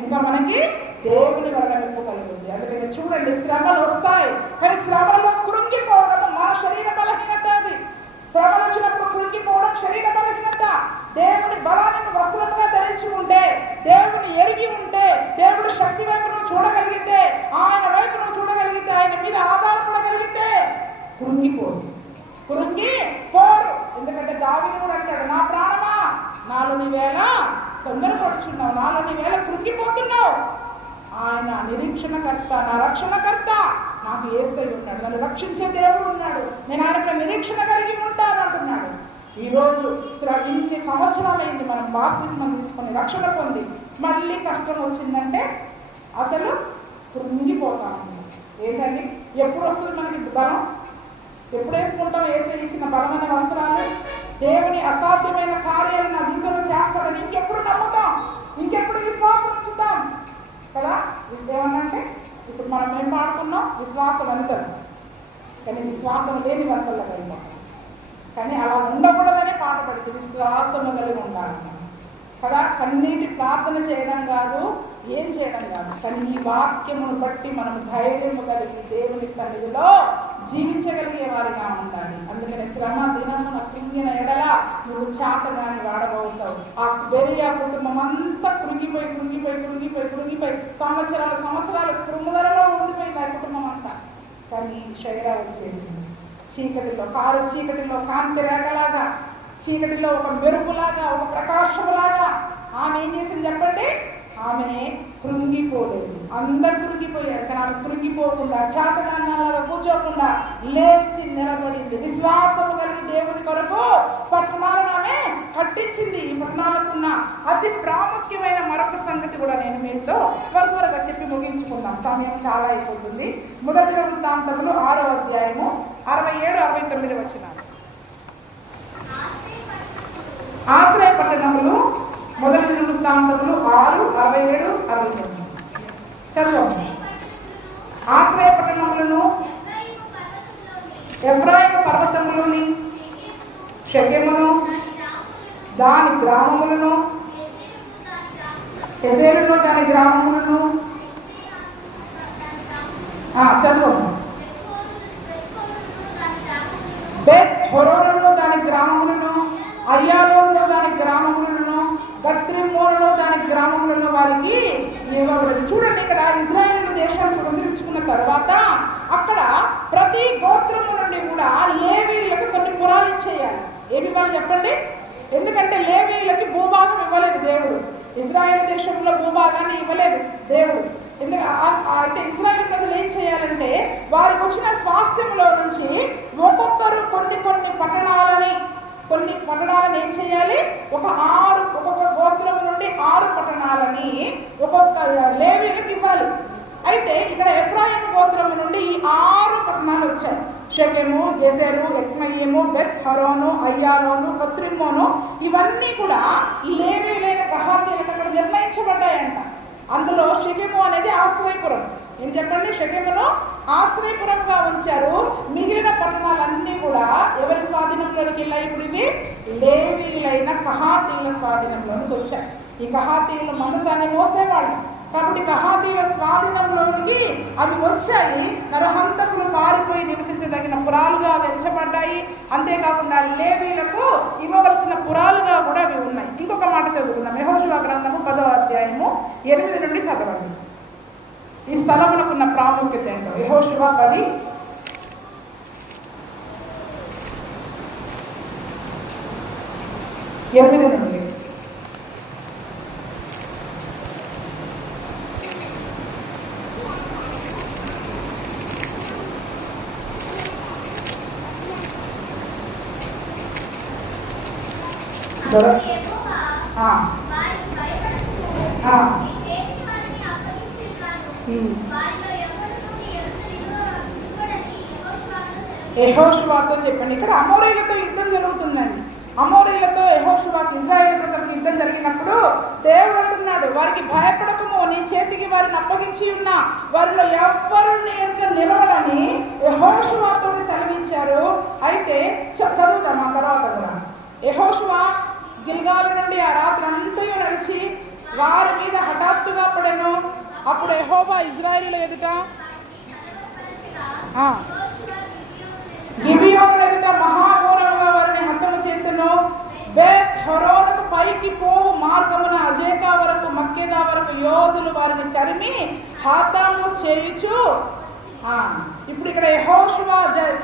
ఇంకా మనకి దేవుని వల్ల మెప్పు కలుగుతుంది. అందుకని చూడండి, శ్రమలు వస్తాయి కానీ శ్రమలో కృంగిపోవడం మన శరీర బలహీనత. అది శ్రమలు వచ్చినప్పుడు కృంగిపోవడం శరీర బలహీనత. దేవుని బలాన్ని వస్త్రముగా ధరించి ఉంటే, దేవుని ఎరిగి ఉంటే, దేవుడి శక్తి వైపు నువ్వు చూడగలిగితే, ఆయన వైపు నువ్వు చూడగలిగితే, ఆయన మీద ఆధారపడగలిగితే కృంగిపోడు. ఎందుకంటే దావీదు కూడా అంటాడు, నా ప్రాణమా నాలో నీవేళ తొందరపడుచున్నావు, నాలో నీవేళ కృంగిపోతున్నావు. ఆయన నిరీక్షణకర్త, నా రక్షణకర్త, నాకు యేసయ్య ఉన్నాడు, నన్ను రక్షించే దేవుడు ఉన్నాడు, నేను ఆయన నిరీక్షణ కలిగి ఉంటాను అంటున్నాడు. ఈరోజు ఇన్ని సంవత్సరాలైంది మనం బాప్తిస్మం తీసుకొని రక్షణ పొంది మళ్ళీ కష్టం వచ్చిందంటే అసలు కృంగిపోతా ఉన్నాం. ఏంటండి, ఎప్పుడు వస్తుంది మనకి బలం? ఎప్పుడు వేసుకుంటాం యేసయ్య ఇచ్చిన బలమైన వస్త్రాలు? దేవుని అసాధ్యమైన కార్యాలు నా జీవితంలో చేస్తాడని ఇంకెప్పుడు నమ్ముతాం, ఇంకెప్పుడు విశ్వాసం ఉంచుతాం కదా? ఏమన్నంటే ఇప్పుడు మనం ఏం పాడుకున్నాం? విశ్వాసం వనితలు, కానీ విశ్వాసం లేని వనితల్లో వెళ్ళిపోతాం. కానీ అలా ఉండకూడదనే పాట పడిచి విశ్వాసము కలిగి ఉండాలి కదా. కన్నీటి ప్రార్థన చేయడం కాదు, ఏం చేయడం కాదు, కానీ ఈ వాక్యమును బట్టి మనం ధైర్యము కలిగి దేవుని సన్నిధిలో జీవించగలిగే వారిగా ఉండాలి. అందుకని శ్రమ దినమున పింగిన ఎడల నువ్వు చేతగాని వాడబోతావు. ఆ బెరియా కుటుంబం అంతా కృంగిపోయి సంవత్సరాలు కృంగుదలలో ఉండిపోయింది ఆ కుటుంబం అంతా. కానీ షైరా వచ్చేసింది చీకటిలో, కారు చీకటిలో కాంతి రేఖలాగా, చీకటిలో ఒక మెరుపులాగా, ఒక ప్రకాశములాగా ఆమె ఏం చేసింది చెప్పండి? ఆమె కృంగిపోలేదు. అందరు కృంగిపోయారు, కానీ ఆమె కృంగిపోకుండా చేతగానాలాగా కూర్చోకుండా లేచి నిలబడింది. విశ్వాసము కలిగి దేవుని కొరకు పట్టణాలను ఆమె కట్టించింది. ఈ పట్టణాలకున్న అతి ప్రాముఖ్యమైన మరొక సంగతి కూడా నేను మీతో త్వరగా చెప్పి ముగించుకుందాం, సమయం చాలా అయిపోతుంది. మొదటి వృత్తాంతములు 6వ అధ్యాయము 67-69 వచనాలు. ఆశ్రయ పట్టణములు మొదటి వృత్తాంతములు 6:67-69 చదవండి. ఆశ్రయ పట్టణములను ఎఫ్రాయిము పర్వతములోని షెకెమును దాని గ్రామములను, ఎజేరును దాని గ్రామములను చదవండి. బెత్ హోరోనును దాని గ్రామములను, అయ్యాలోను దాని గ్రామములను, గత్రిమ్మోనును దాని గ్రామములను వారికి ఇవ్వబడింది. చూడండి, ఇక్కడ ఇజ్రాయేలు దేశాన్ని స్వతంత్రించుకున్న తర్వాత అక్కడ ప్రతి గోత్రము నుండి కూడా లేవీయులకు కొన్ని పురాలు ఇచ్చేయాలి. ఏమి ఇవ్వాలి చెప్పండి? ఎందుకంటే లేవీయులకి భూభాగం ఇవ్వలేదు దేవుడు, ఇజ్రాయేల్ దేశంలో భూభాగాన్ని ఇవ్వలేదు దేవుడు. అయితే ఇజ్రాయేల్ ప్రజలు ఏం చేయాలంటే వారికి వచ్చిన స్వాస్థ్యంలో నుంచి ఒక్కొక్కరు కొన్ని పట్టణాలను ఏం చేయాలి? ఒక్కొక్క గోత్రం నుండి 6 పట్టణాలని ఒక్కొక్క లేవీయులకు ఇవ్వాలి. అయితే ఇక్కడ ఎఫ్రాయిము గోత్రము నుండి ఈ 6 పట్టణాలు వచ్చాయి. షెకెము, గెజెరు, ఎక్మయీము, బెత్ హరోను, అయ్యాలోను, కత్రిమ్మోను, ఇవన్నీ కూడా లేవీయులైన కహాతీయులకు అక్కడ నిర్ణయించబడ్డాయంట. అందులో షెకెము అనేది ఆశ్రయపురం. ఏం చెప్పండి? షెకెమును ఆశ్రయపురంగా ఉంచారు. మిగిలిన పట్టణాలన్నీ కూడా ఎవరి స్వాధీనంలోనికి వెళ్ళాయి? ఇప్పుడు ఇవి లేవీయులైన కహాతీయుల స్వాధీనంలోనికి వచ్చాయి. ఈ కహాతీయుల మందసాన్ని మోసేవాళ్ళు కాబట్టి కహాతీయుల స్వాధీనంలోనికి అవి వచ్చాయి. నరహంతకులు పారిపోయి నివసించదగిన పురాలుగా వెంచబడ్డాయి. అంతేకాకుండా లేవీయులకు ఇవ్వవలసిన పురాలుగా కూడా అవి ఉన్నాయి. ఇంకొక మాట చదువుకుందాం. యెహోషువ గ్రంథము 10వ అధ్యాయము 8 నుండి చదవండి. ఈ స్థలమునకున్న ప్రాముఖ్యత ఏంటో. యెహోషువ 10:8 నుండి. యెహోషువతో చెప్పండి. ఇక్కడ అమోరీలతో యుద్ధం జరుగుతుందండి. అమోరీలతో యెహోషువకి ఇజ్రాయేల్ ప్రజలకు యుద్ధం జరిగినప్పుడు దేవుడు అంటున్నాడు, వారికి భయపడకము, నీ చేతికి వారిని అప్పగించి ఉన్నా వారిలో ఎవ్వరు నీ ఎదుట నిలవడని యెహోషువతో సెలవిచ్చారు. అయితే చదువుదాం ఆ తర్వాత కూడా. యెహోషువ గిల్గాలు నుండి ఆ రాత్రి అంతయు నడిచి వారి మీద హఠాత్తుగా పడెను. అప్పుడు యెహోవా ఇజ్రాయేలు ఎదుట గిబియోను ఎదుట మహాఘోరంగా వారిని హతము చేసెను. బెత్ హోరోనుకు పైకి పోవు మార్గమున అజేకా వరకు మక్కేదా వరకు యోధులు వారిని తరిమి హతము చేయుచు. ఇప్పుడు ఇక్కడ యెహోషువ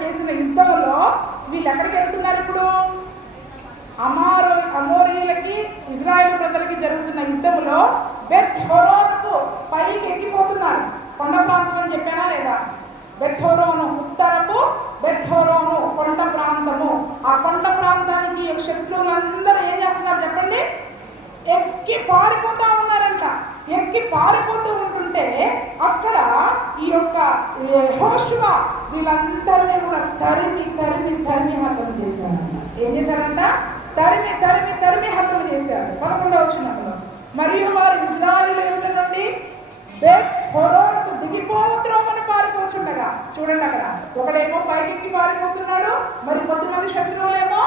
చేసిన యుద్ధంలో వీళ్ళు ఎక్కడికి వెళ్తున్నారు? ఇప్పుడు అమోరీలకి ఇజ్రాయేల్ ప్రజలకి జరుగుతున్న యుద్ధంలో బెత్ హోరోనుకు పైకి ఎక్కిపోతున్నారు. కొండ ప్రాంతం అని చెప్పానా లేదా? బెత్ ఈ యొక్క యెహోషువ వీళ్ళందరినీ కూడా తరిమి తరిమి తరిమి హతం చేశారంట. ఏం చేశారంట? తరిమి తరిమి తరిమి హతం చేశారు. 11వ వచనంలో, మరియు వారు ఇశ్రాయేలీయుల నుండి బెత్ హోరోనుకు దిగిపోతురోమని పారిపోచుండగా, చూడండి అక్కడ ఒకడేమో పైకి పారిపోతున్నాడు, మరి కొద్దిమంది శత్రువులేమో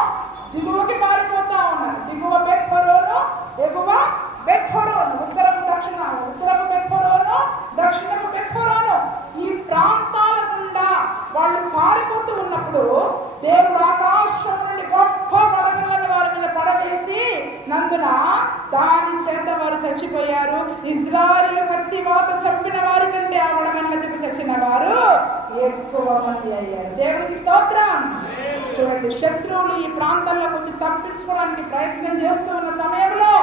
దిగువకి పారిపోతా ఉన్నారు. దిగువ బెత్ హోరోను, ఎగువ బెత్ హోరోను, ఉత్తరపు దక్షిణ, ఉత్తరపు బెత్ హోరోను, దక్షిణపు బెత్ హోరోను. ఈ ప్రాంతాల గుండా వాళ్ళు పారిపోతూ ఉన్నప్పుడు దేవుడు ఆకాశం నుండి గొప్ప వడగళ్లను వారి మీద పడవేసి నందున దాని చేత వారు చచ్చిపోయారు. ఇశ్రాయేలు కత్తివాత చంపిన వారి కంటే ఆ వడగళ్ల చేత చచ్చిన వారు ఎక్కువ మంది అయ్యారు. దేవునికి స్తోత్రం. చూడండి, శత్రువులు ఈ ప్రాంతాల్లోకి వచ్చి తప్పించుకోవడానికి ప్రయత్నం చేస్తూ ఉన్న సమయంలో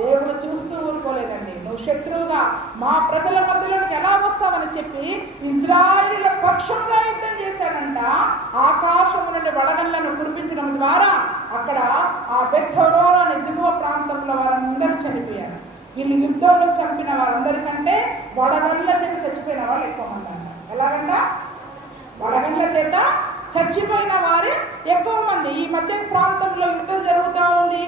దేవుడు చూస్తూ ఊరుకోలేదండి. నువ్వు శత్రువుగా మా ప్రజల మధ్యలోకి ఎలా వస్తావని చెప్పి ఇశ్రాయేలీయుల పక్షంగా యుద్ధం చేశాడంట. ఆకాశము నుండి వడగళ్లను కురిపించడం ద్వారా అక్కడ ఆ బెత్ హోరోను అనే దిగువ ప్రాంతంలో వారందరూ చనిపోయారు. వీళ్ళు యుద్ధంలో చంపిన వారందరికంటే వడగళ్ల చేత చచ్చిపోయిన వాళ్ళు ఎక్కువ మంది అంట. ఎలాగంట? వడగళ్ల చేత చచ్చిపోయిన వారు ఎక్కువ మంది. ఈ మధ్య ప్రాంతంలో యుద్ధం జరుగుతూ ఉంది.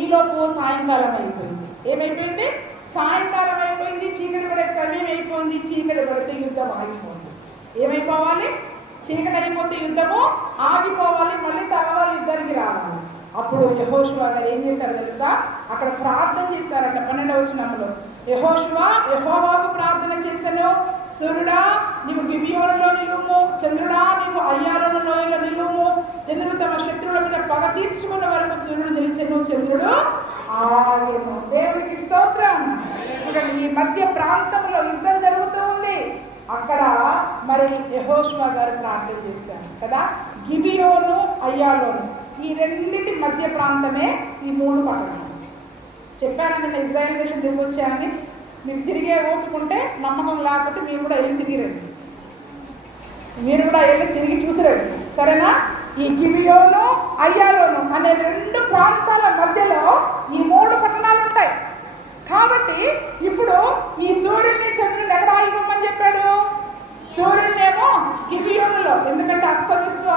ఈలోపు సాయంకాలం అయిపోయింది. ఏమైపోయింది? సాయంకాలం అయిపోయింది. చీకటి పడే సమయం అయిపోయింది. చీకటి పడితే యుద్ధం ఆగిపోయింది. ఏమైపోవాలి? చీకటి అయిపోతే యుద్ధము ఆగిపోవాలి. మళ్ళీ తలవారు యుద్ధానికి రావాలి. అప్పుడు యెహోషువ గారు ఏం చేశారు తెలుసా? అక్కడ ప్రార్థన చేశారంట. 12వ వచనంలో, యెహోషువ యెహోవాకు ప్రార్థన చేశాను, సూర్యుడా నీవు గిబియోనులో నిలువుము, చంద్రుడా నీవు అయ్యాలను లోయలో నిలువుము. చంద్రుడు తమ శత్రువుల మీద పగ తీర్చుకున్న వరకు సూర్యుడు నిలిచెను, చంద్రుడు ఆగెను. దేవునికి స్తోత్రం. చూడండి, ఈ మధ్య ప్రాంతంలో యుద్ధం జరుగుతూ ఉంది. అక్కడ మరి యెహోషువ గారు ప్రార్థన చేశారు కదా. గిబియోను అయ్యాలోను ఈ రెండింటి మధ్య ప్రాంతమే ఈ 3 పట్టణాలు. చెప్పాను నిన్న ఇజ్రాయెల్ దేశం తిరిగి వచ్చాయని. మీకు తిరిగే ఓపుకుంటే, నమ్మకం లేకపోతే మీరు కూడా వెళ్ళి తిరిగిరండి. మీరు కూడా వెళ్ళి తిరిగి చూసిరండి, సరేనా? ఈ గిబియోను అయ్యాలోను అనే 2 ప్రాంతాల మధ్యలో ఈ 3 పట్టణాలు ఉంటాయి. కాబట్టి ఇప్పుడు ఈ సూర్యుని చంద్రుని ఎక్కడ ఆగిపోమని చెప్పాడు? సూర్యునేమో గిబియోనులో, ఎందుకంటే అస్తమిస్తూ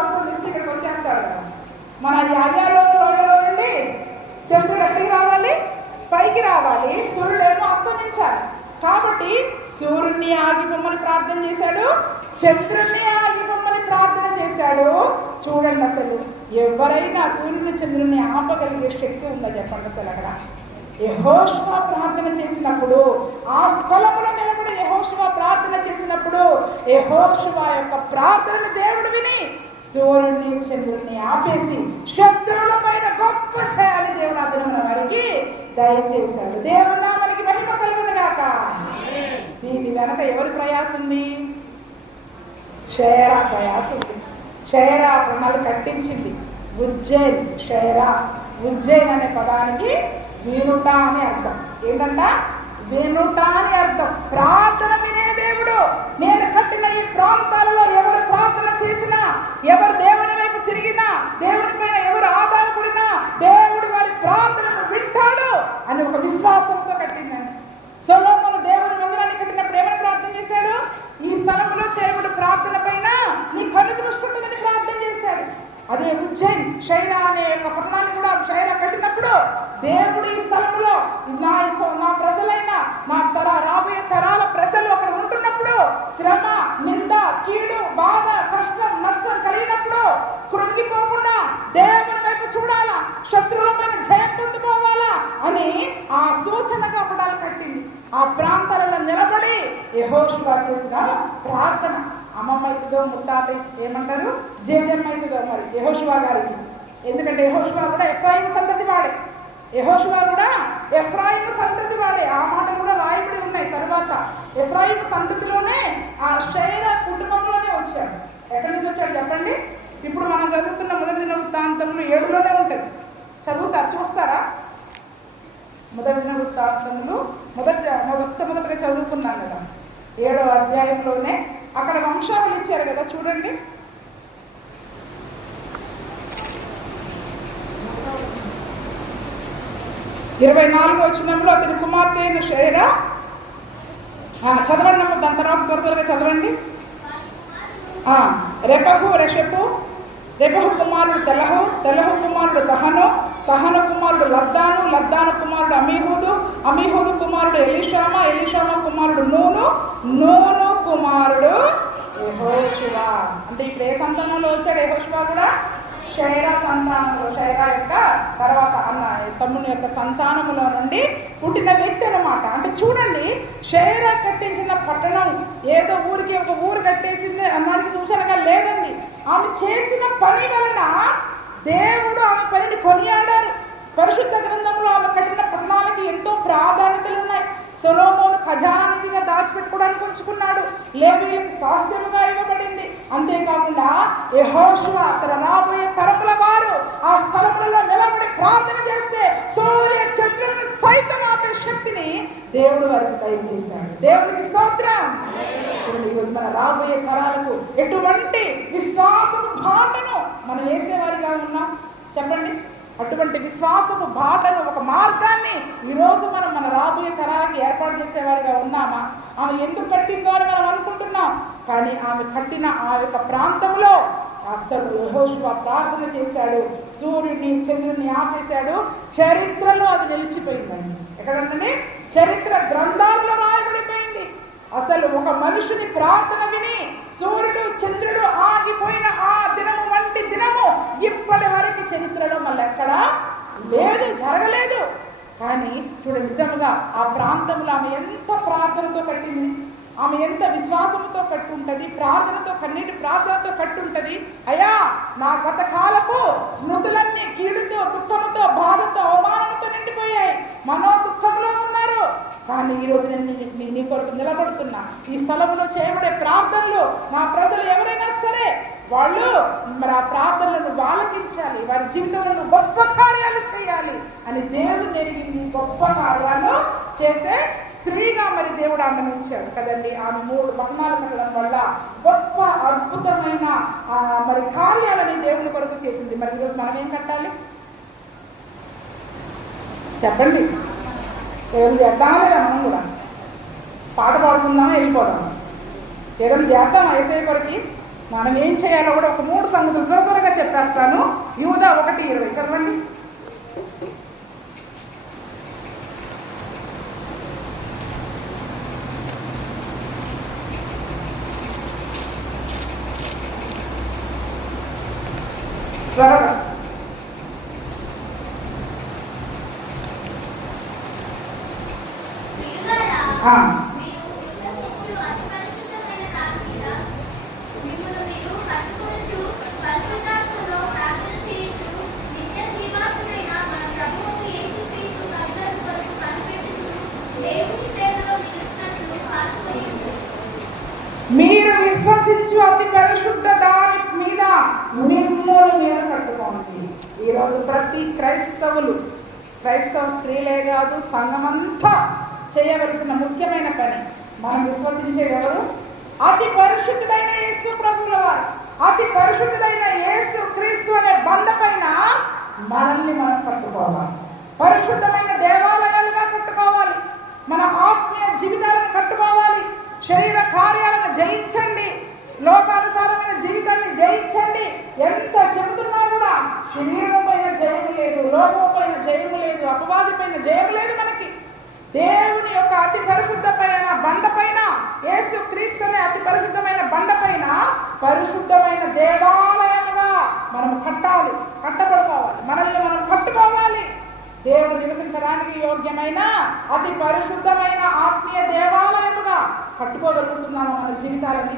ఇక్కడికి వచ్చేస్తాడు కదా. మన అయ్యాలోను లోయలో నుండి చంద్రుడు ఎక్కడికి రావాలి? పైకి రావాలి. సూర్యుడేమో అస్తమించాలి. కాబట్టి సూర్యుడిని ఆగిపోమని ప్రార్థన చేశాడు, చంద్రుడిని ఆగిపోమని ప్రార్థన చేశాడు. చూడండి, అసలు ఎవరైనా సూర్యుని చంద్రుడిని ఆపగలిగే శక్తి ఉందా చెప్పండి? అసలు అక్కడ యెహోషువ ప్రార్థన చేసినప్పుడు, ఆ స్థలంలో నిలబడి యెహోషువ ప్రార్థన చేసినప్పుడు యెహోషువ యొక్క ప్రార్థనను దేవుడు విని సూర్యుడిని చంద్రుడిని ఆపేసి శత్రువుల పైన గొప్ప చేయాలి దేవుడు అదనమైన వారికి దయచేశాడు. దేవుడు నామనికి మహిమ కలుగును గాక. దీని వెనక ఎవరి ప్రయాసం ఉంది? షేరా ప్రయాసం ఉంది. షేరా ప్రణాళి కట్టించింది. ఉజ్జయిన్, షేరా, ఉజ్జయిన్ అనే పదానికి వినుట అని అర్థం. ఏంటంట? వినుట అని అర్థం. ప్రార్థన వినే దేవుడు. నేను కట్టిన ఈ ప్రాంతాలలో ఎవరు ప్రార్థన చేసినా, ఎవరు దేవుని వైపు తిరిగినా, దేవుని పైన ఎవరు ఆధారపడినా దేవుడు వారి ప్రార్థనను వింటాడు అని ఒక విశ్వాసంతో కట్టిందండి. సొలొమోను దేవుని మందిరాన్ని కట్టినప్పుడు ఏమని ప్రార్థన చేశాడు? ఈ స్థలంలో చేయబడు ప్రార్థన పైన నీ కన్ను దృష్టి ఉంటుందని ప్రార్థన చేశాడు. అదే ఉజ్జయిన్, షైరా అనే ఒక పట్టణాన్ని కూడా షైరా కట్టినప్పుడు దేవుడు ఈ స్థలంలో నా ప్రజలైన నా రాబోయే తరాల ప్రజలు అక్కడ ఉంటున్నప్పుడు శ్రమ, నింద, కీడు, బాధ, కష్టం, నష్టం కలిగినప్పుడు కృంగిపోకుండా దేవుని వైపు చూడాలా, శత్రువుల పైన జయం పొందుకోవాలా అని ఆ సూచనగా పడాలి కట్టింది. ఆ ప్రాంతాలలో నిలబడి యెహోషువ చేసిన ప్రార్థన. అమ్మమ్మ అవుతుందో ముత్తాత ఏమంటారు, జేజమ్మ అవుతుందో మరి యెహోషువ గారికి. ఎందుకంటే యెహోషువ కూడా ఎఫ్రాయిము సంతతి వాడే. యెహోషువ కూడా ఎఫ్రాయిము సంతతి వాడే. ఆ మాటలు కూడా రాయబడి ఉన్నాయి. తర్వాత ఎఫ్రాయిము సంతతిలోనే ఆ షైరా కుటుంబంలోనే వచ్చాడు. ఎక్కడి నుంచి వచ్చాడు చెప్పండి? ఇప్పుడు మనం చదువుతున్న మొదటి దినవృత్తాంతములు 7లోనే ఉంటుంది. చదువుతారు, చూస్తారా? మొదటి దినవృత్తాంతములు మొదటగా చదువుకున్నాం కదా 7వ అధ్యాయంలోనే. అక్కడ వంశావళి ఇచ్చారు కదా, చూడండి. ఇరవై 24వ వచనంలో అతని కుమార్తె అయిన షైరా చదవండి అమ్మ, దాని తర్వాత త్వరగా చదవండి. రెపహు రెషపు, రెపహు కుమారుడు తెలహు, తెలహు కుమారుడు తహను, తహను కుమారుడు లద్దాను, లద్దాను కుమారుడు అమీహూదు, అమీహూదు కుమారుడు ఎలీషామ, ఎలీషామ కుమారుడు నూను, నూను కుమారుడు యెహోషువ. అంటే ఇప్పుడు ఏ సంతానంలో వచ్చాడు యెహోషువ కూడా? షైరా సంతానంలో, షైరా యొక్క తర్వాత అన్న తమ్ముని యొక్క సంతానములో నుండి పుట్టిన వ్యక్తి అన్నమాట. అంటే చూడండి, షైరా కట్టించిన పట్టణం ఏదో ఊరికి ఒక ఊరు కట్టేసింది అన్నానికి సూచనగా లేదండి. ఆమె చేసిన పని వలన దేవుడు ఆమె పనిని కొనియాడారు. పరిశుద్ధ గ్రంథంలో ఆమె కట్టిన పట్టణాలకి ఎంతో ప్రాధాన్యతలు ఉన్నాయి. సొలొమోను ఖజానానిధిగా దాచిపెట్టుకోవడానికి ఉంచుకున్నాడు, లేవీయులకు స్వాస్థ్యముగా ఇవ్వబడింది. అంతేకాకుండా యెహోషువ తన రాబోయే తరముల వారు ఆ స్థలములలో నిలబడి ప్రార్థన చేస్తే సూర్య చంద్రులను సైతం ఆపే శక్తిని దేవుడు వారికి దయచేశాడు. దేవునికి స్తోత్రం. ఈరోజు మన రాబోయే తరాలకు ఎటువంటి విశ్వాసము బాటను మనం వేసేవారిగా ఉన్నాం చెప్పండి? అటువంటి విశ్వాసపు బాటను, ఒక మార్గాన్ని ఈరోజు మనం మన రాబోయే తరాలకి ఏర్పాటు చేసేవారిగా ఉన్నామా? ఆమె ఎందుకు కట్టిందో అని మనం అనుకుంటున్నాం, కానీ ఆమె కట్టిన ఆ యొక్క ప్రాంతంలో అసలు యెహోషువ ప్రార్థన చేశాడు, సూర్యుడిని చంద్రుడిని ఆపేశాడు. చరిత్రలో అది నిలిచిపోయిందండి. ఎక్కడండి? చరిత్ర గ్రంథాలలో రాయబడిపోయింది. అసలు ఒక మనుషుని ప్రార్థన విని సూర్యుడు చంద్రుడు ఆగిపోయిన ఆ దినము వంటి దినము ఇప్పటి వరకు చరిత్రలో మళ్ళీ ఎక్కడా లేదు, జరగలేదు. కానీ చూడ, నిజంగా ఆ ప్రాంతంలో ఆమె ఎంత ప్రార్థనతో కట్టింది, ఆమె ఎంత విశ్వాసంతో కట్టుంటది, ప్రార్థనతో, కన్నీటి ప్రార్థనతో కట్టుంటది. అయ్యా, నా గత కాలపు స్మృతులన్నీ కీడుతో, దుఃఖముతో, బాధతో, అవమానంతో నిండిపోయాయి, మనో దుఃఖంలో ఉన్నారు. కానీ ఈరోజు నేను నీ కొరకు నిలబడుతున్నా. ఈ స్థలంలో చేయబడే ప్రార్థనలు నా ప్రజలు ఎవరైనా సరే వాళ్ళు మరి ఆ ప్రార్థనలను ఆలకించాలి, వారి జీవితంలో గొప్ప కార్యాలు చేయాలి అని దేవుడు నెరిగింది. గొప్ప కార్యాలు చేసే స్త్రీగా మరి దేవుడు ఆమెను ఉంచాడు కదండి. ఆమె 3 భవనాలు కట్టడం వల్ల గొప్ప అద్భుతమైన మరి కార్యాలని దేవుని కొరకు చేసింది. మరి ఈరోజు మనం ఏం కట్టాలి చెప్పండి? ఏదైనా చేద్దామా లేదా? మనం కూడా పాట పాడుకుందామా, వెళ్ళిపోదామా? ఏదైనా చేద్దామా ఏసయ్య కొరకి? మనం ఏం చేయాలో కూడా ఒక 3 సంగతులు త్వరగా చెప్పేస్తాను. యూదా 1:20 చదవండి. త్వరగా. మీరు విశ్వసించు అతి పరిశుద్ధ దాని మీద మిమ్మల్ని మీరు కట్టుకోండి. ఈరోజు ప్రతి క్రైస్తవ స్త్రీలే కాదు, సంఘమంతా చేయవలసిన ముఖ్యమైన పని, మనం విశ్వసించేది ఎవరు? అతి పరిశుద్ధుడైన యేసు ప్రభువుల వారు. అతి పరిశుద్ధుడైన యేసు క్రీస్తు అనే బండ పైన మనల్ని మనం కట్టుకోవాలి. పరిశుద్ధమైన దేవాలయాలుగా కట్టుకోవాలి. మన ఆత్మీయ జీవితాలను కట్టుకోవాలి. శరీర కార్యాలను జయించండి, లోకానుసారమైన జీవితాన్ని జయించండి. ఎంత చెబుతున్నా కూడా శరీరం పైన జయము లేదు, లోకం పైన జయము లేదు, అపవాది పైన జయము లేదు. మనకి దేవుని యొక్క అతి పరిశుద్ధమైన బండ పైన, యేసు క్రీస్తు అనే అతి పరిశుద్ధమైన బండ పైన పరిశుద్ధమైన దేవాలయముగా మనం కట్టబడుకోవాలి. మనల్ని మనం కట్టుకోవాలి. దేవుడు నివసించడానికి యోగ్యమైన అతి పరిశుద్ధమైన ఆత్మీయ దేవాలయముగా కట్టుకోగలుగుతున్నాము మన జీవితాలని.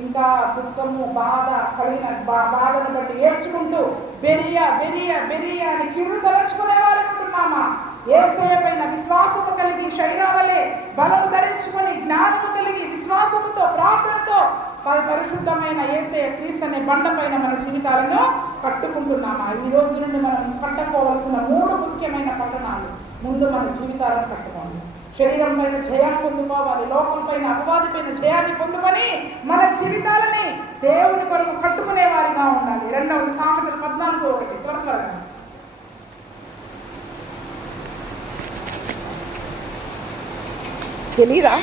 ఇంకా దుఃఖము, బాధ కలిగిన బాధను బట్టి ఏడ్చుకుంటూ బెరియా అని కిరుడు తలంచుకునే వారు ఉంటున్నామా? యేసయ్య పైన విశ్వాసము కలిగి, శైరావలే బలము ధరించుకొని, జ్ఞానము కలిగి, విశ్వాసముతో, ప్రార్థనతో పరిశుద్ధమైన యేసయ్య క్రీస్తు అనే బండ పైన మన జీవితాలను కట్టుకుంటున్నామా? ఈ రోజు నుండి మనం కట్టుకోవాల్సిన 3 ముఖ్యమైన పట్టణాలు. ముందు మన జీవితాలను కట్టుకోవాలి. శరీరం పైన జయాన్ని పొందుకోవాలి, లోకం పైన, అపవాది పైన జయాన్ని పొందుకొని మన జీవితాలని దేవుని కొరకు కట్టుకునే వారిగా ఉండాలి. 2వ సామెతలు 14:1 త్వరగా తెలీదా?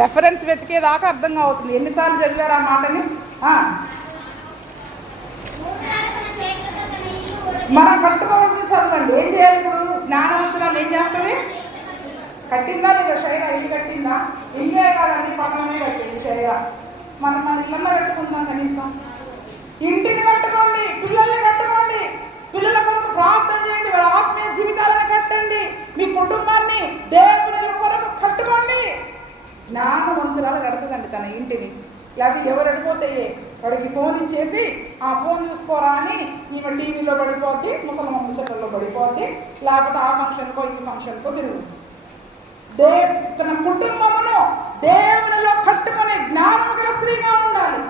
రెఫరెన్స్ వెతికేదాకా అర్థం అవుతుంది. ఎన్నిసార్లు చదివారు ఆ మాటని? మనం కట్టుకోవాల్సింది చదవండి. ఏం చేయాలి ఇప్పుడు? జ్ఞానవంతురాలు ఏం చేస్తుంది? కట్టిందా లేదా శైరా? ఇల్లు కట్టిందా? ఇల్లే కాదండి, పక్కనే కట్టింది శైరా. మన ఇళ్ళల్లో కట్టుకుందాం. కనీసం ఇంటిని కట్టుకోండి, పిల్లల్ని కట్టుకోండి, పిల్లల కొరకు ప్రార్థన చేయండి, వాళ్ళ ఆత్మీయ జీవితాలను కట్టండి, మీ కుటుంబాన్ని దేవుని కొరకు కట్టుకోండి. జ్ఞానవంతురాలు కడుతుందండి తన ఇంటిని. లేకపోతే ఎవరు అడిపోతే వాడికి ఫోన్ ఇచ్చేసి ఆ ఫోన్ చూసుకోరా అని ఈమె టీవీలో పడిపోద్ది, ముసలమ్మ ముచ్చటల్లో పడిపోద్ది, లేకపోతే ఆ ఫంక్షన్కో ఈ ఫంక్షన్కో తిరుగుతుంది. తన కుటుంబమును దేవునిలో కట్టుకునే జ్ఞానం గల స్త్రీగా ఉండాలి.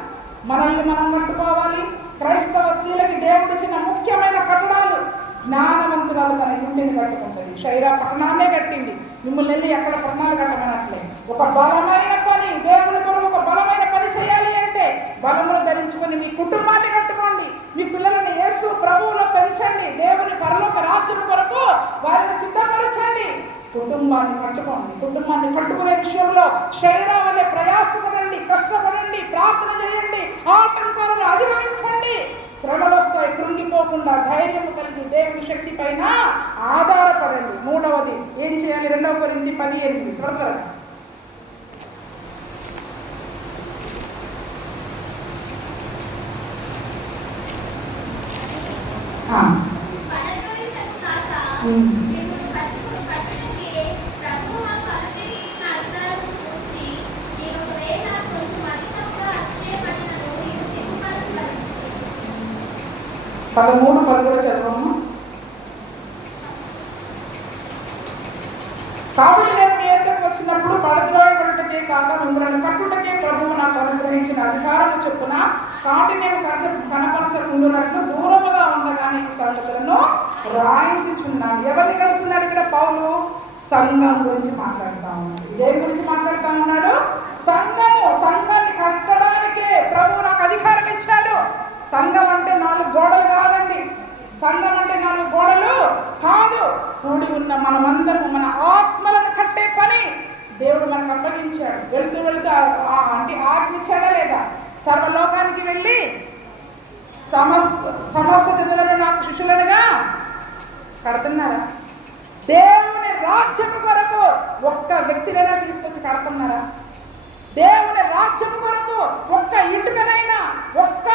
మనల్ని మనం కట్టుకోవాలి. క్రైస్తవ స్త్రీలకి దేవుడిచ్చిన ముఖ్యమైన కట్టడాలు. జ్ఞానవంతురాలు తన ఇంటిని కట్టుకుంటుంది. శైరా పట్టణాన్నే కట్టింది. మిమ్మల్ని వెళ్ళి ఎక్కడ పట్టణాలు కట్టమనట్లే. ఒక బలమైన పని, దేవుని కొరకు ఒక బలమైన పని చేయాలి అంటే బలమును ధరించుకొని మీ కుటుంబాన్ని కట్టుకోండి. మీ పిల్లలను యేసు ప్రభువులో పెంచండి. దేవుని పరలోక రాజ్యం కొరకు వారిని సిద్ధపరచండి. కుటుంబాన్ని కట్టుకోండి. కుటుంబాన్ని కట్టుకునే విషయంలో శైరా వల్లే ప్రయాసపడండి, కష్టపడండి, ప్రార్థన చేయండి, ఆటంకాలను అధిగమించండి. శ్రమలు వస్తాయి, కృంగిపోకుండా ధైర్యం కలిగి దేవుని శక్తి పైన ఆధారపడండి. మూడవది ఏం చేయాలి? 2 కొరింథీ 10:8 త్వరగా. పదమూడు 10 చదవమ్మా. కాబట్టి నేను మీ యొద్దకు వచ్చినప్పుడు పడద్రోయబడుటకే కాక మిమ్మల్ని కట్టుటకే ప్రభువు నాకు అనుగ్రహించిన అధికారము చొప్పున కాటినేమి కనపరచకుండునట్లు దూరముగా ఉండగానే ఈ సంగతులను రాయించుచున్నాను. ఎవరిని కడుతున్నాడు ఇక్కడ పౌలు? సంఘం గురించి మాట్లాడుతూ ఉన్నాడు. దేని గురించి మాట్లాడుతూ ఉన్నాడు? సంఘాన్ని కట్టడానికే ప్రభువు నాకు అధికారం ఇచ్చాడు. సంఘం అంటే 4 గోడలు కాదండి. సంఘం అంటే 4 గోడలు కాదు. కూడి ఉన్న మనమందరం మన ఆత్మలను కట్టే పని దేవుడు మనకు అప్పగించాడు. వెళుతూ అంటే ఆజ్ఞించాడా లేదా? సర్వలోకానికి వెళ్ళి సమస్త జనులను నాకు శిష్యులనుగా కడుతున్నారా? దేవుని రాజ్యం కొరకు ఒక్క వ్యక్తినైనా తీసుకొచ్చి కడుతున్నారా? దేవుని రాజ్యం కొరకు ఒక్క ఇటుకనైనా, ఒక్క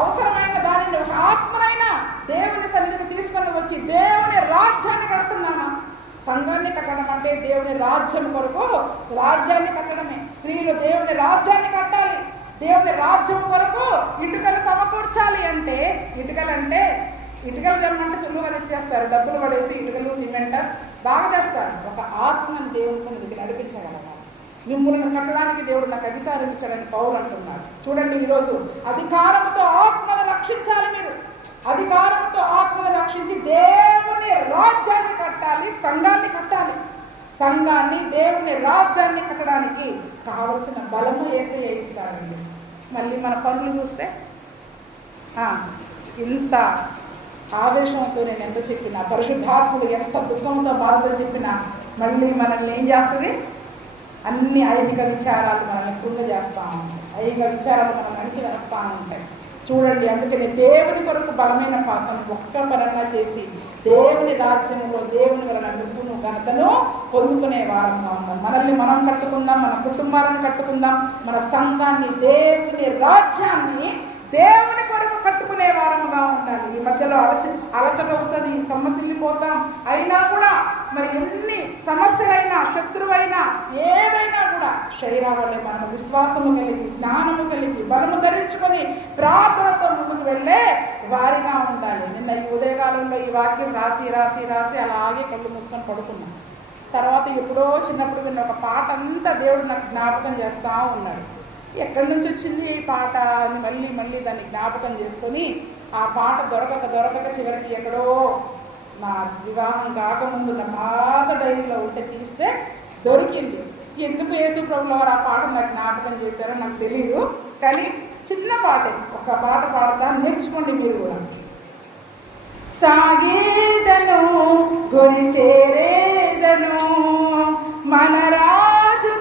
అవసరమైన దానిని, ఒక ఆత్మనైనా దేవుని సన్నిధికి తీసుకొని వచ్చి దేవుని రాజ్యాన్ని కడుతున్నామా? సంఘాన్ని కట్టడం అంటే దేవుని రాజ్యం కొరకు రాజ్యాన్ని కట్టడమే. స్త్రీలు దేవుని రాజ్యాన్ని కట్టాలి. దేవుని రాజ్యం కొరకు ఇటుకలు సమకూర్చాలి. అంటే ఇటుకలు తెమ్మంటే సులువుగా తెచ్చేస్తారు. డబ్బులు పడేసి ఇటుకలు, సిమెంట్ బాగా తెస్తారు. ఒక ఆత్మని దేవుని సన్నిధికి నడిపించగలగాలి. మిమ్మల్ని కట్టడానికి దేవుడు నాకు అధికారం ఇచ్చాడని పౌలు అంటున్నాడు. చూడండి, ఈరోజు అధికారంతో ఆత్మను రక్షించాలి. మీరు అధికారంతో ఆత్మను రక్షించి దేవుని రాజ్యాన్ని కట్టాలి, సంఘాన్ని కట్టాలి. సంఘాన్ని, దేవుని రాజ్యాన్ని కట్టడానికి కావలసిన బలము యేసయ్య ఇస్తాడండి. మళ్ళీ మన పనులు చూస్తే ఇంత ఆవేశంతో నేను ఎంత చెప్పినా, పరిశుద్ధాత్ముడు ఎంత దుఃఖంతో బాధతో చెప్పినా మళ్ళీ మనల్ని ఏం చేస్తుంది? అన్ని ఐహిక విచారాలు మనల్ని కృంగ చేస్తూ ఉంటాయి. ఐహిక విచారాలు మనల్ని అణిచి వేస్తూ ఉంటాయి. చూడండి, అందుకని దేవుని కొరకు బలమైన పాత్రను ఒక్క పరంగా చేసి దేవుని రాజ్యంలో దేవుని వలన డబ్బును, ఘనతను పొందుకునే వారంగా ఉన్నాం. మనల్ని మనం కట్టుకుందాం, మన కుటుంబాలను కట్టుకుందాం, మన సంఘాన్ని, దేవుని రాజ్యాన్ని దేవుని కొరకు కట్టుకునే వారముగా ఉండాలి. ఈ మధ్యలో అలసట వస్తుంది, సొమ్మసిల్లిపోతాం. అయినా కూడా మరి ఎన్ని సమస్యలైనా, శత్రువైనా, ఏదైనా కూడా శైరా వల్లే మనం విశ్వాసము కలిగి, జ్ఞానము కలిగి, బలము ధరించుకొని ప్రార్థనతో ముందుకు వెళ్ళే వారిగా ఉండాలి. నిన్న ఈ ఉదయకాలంలో ఈ వాక్యం రాసి రాసి రాసి అలాగే కళ్ళు మూసుకొని పడుకున్నాం. తర్వాత ఎప్పుడో చిన్నప్పుడు విన్న ఒక పాట అంతా దేవుడు నాకు జ్ఞాపకం చేస్తూ ఉన్నాడు. ఎక్కడి నుంచి వచ్చింది ఈ పాట అని మళ్ళీ దాన్ని జ్ఞాపకం చేసుకొని ఆ పాట దొరకక చివరికి ఎక్కడో నా వివాహం కాకముందు నా పాత డైరీలో ఉంటే తీస్తే దొరికింది. ఎందుకు యేసు ప్రభువుల వారు ఆ పాట నాకు జ్ఞాపకం చేశారో నాకు తెలియదు, కానీ చిన్న పాటే, ఒక పాట పాడతా, నేర్చుకోండి మీరు కూడా. సాగేదను గురి చేరేదను మన రాజు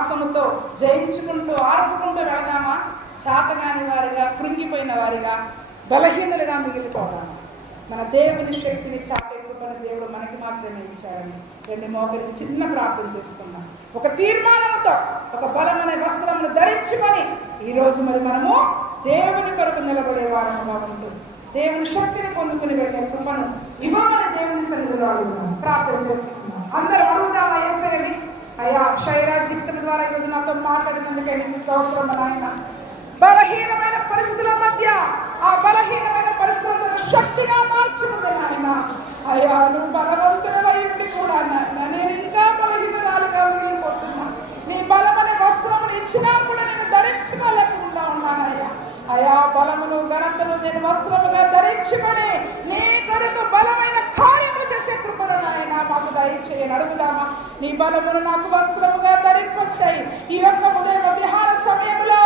విశ్వాసముతో జయించుకుంటూ ఆర్పుకుంటూ వెళదామా? చాతగాని వారిగా, కృంగిపోయిన వారిగా, బలహీనులుగా మిగిలిపోదామా? మన దేవుని శక్తిని చాటే కృపను దేవుడు మనకి మాత్రమే ఇచ్చాడని రెండు మోకరికి చిన్న ప్రార్థన చేసుకున్నాం. ఒక తీర్మానంతో ఒక బలమైన వస్త్రమును ధరించుకొని ఈరోజు మరి మనము దేవుని కొరకు నిలబడే వారముగా ఉంటూ దేవుని శక్తిని పొందుకుని వెళ్ళే కృపను ఇవ్వమని దేవుని సన్నిధిలో అడుగుతున్నాం, ప్రార్థన చేసుకున్నాం. అందరూ అడుగుదామా? వేస్తారని అయ్యా క్షైరా జీవితం ద్వారా ఈరోజు నాతో మాట్లాడినందుకే నీకు స్తోత్రం నాయన. బలహీనమైన పరిస్థితుల మధ్య ఆ బలహీనమైన పరిస్థితులను శక్తిగా మార్చుకుంది నాయన. అయ్యా నువ్వు బలవంతుడవై ఉండి కూడా నాయన నేను ఇంకా బలహీనరాలుగా మిగిలిపోతున్నా. నీ బలమనే వస్త్రమును ఇచ్చినా కూడా నేను ధరించుకోలేకుండా ఉన్నానయ్యా. అయా బలమును ఘనతను నేను వస్త్రముగా ధరించుకొని నీ కొరకు బలమైన కార్యములు చేసే కృపను నాయన మాకు దయచేయని అడుగుదామా? నీ బలమును నాకు వస్త్రముగా ధరింపచేయి. ఈ యొక్క ఉదయం మధ్యాహ్న సమయంలో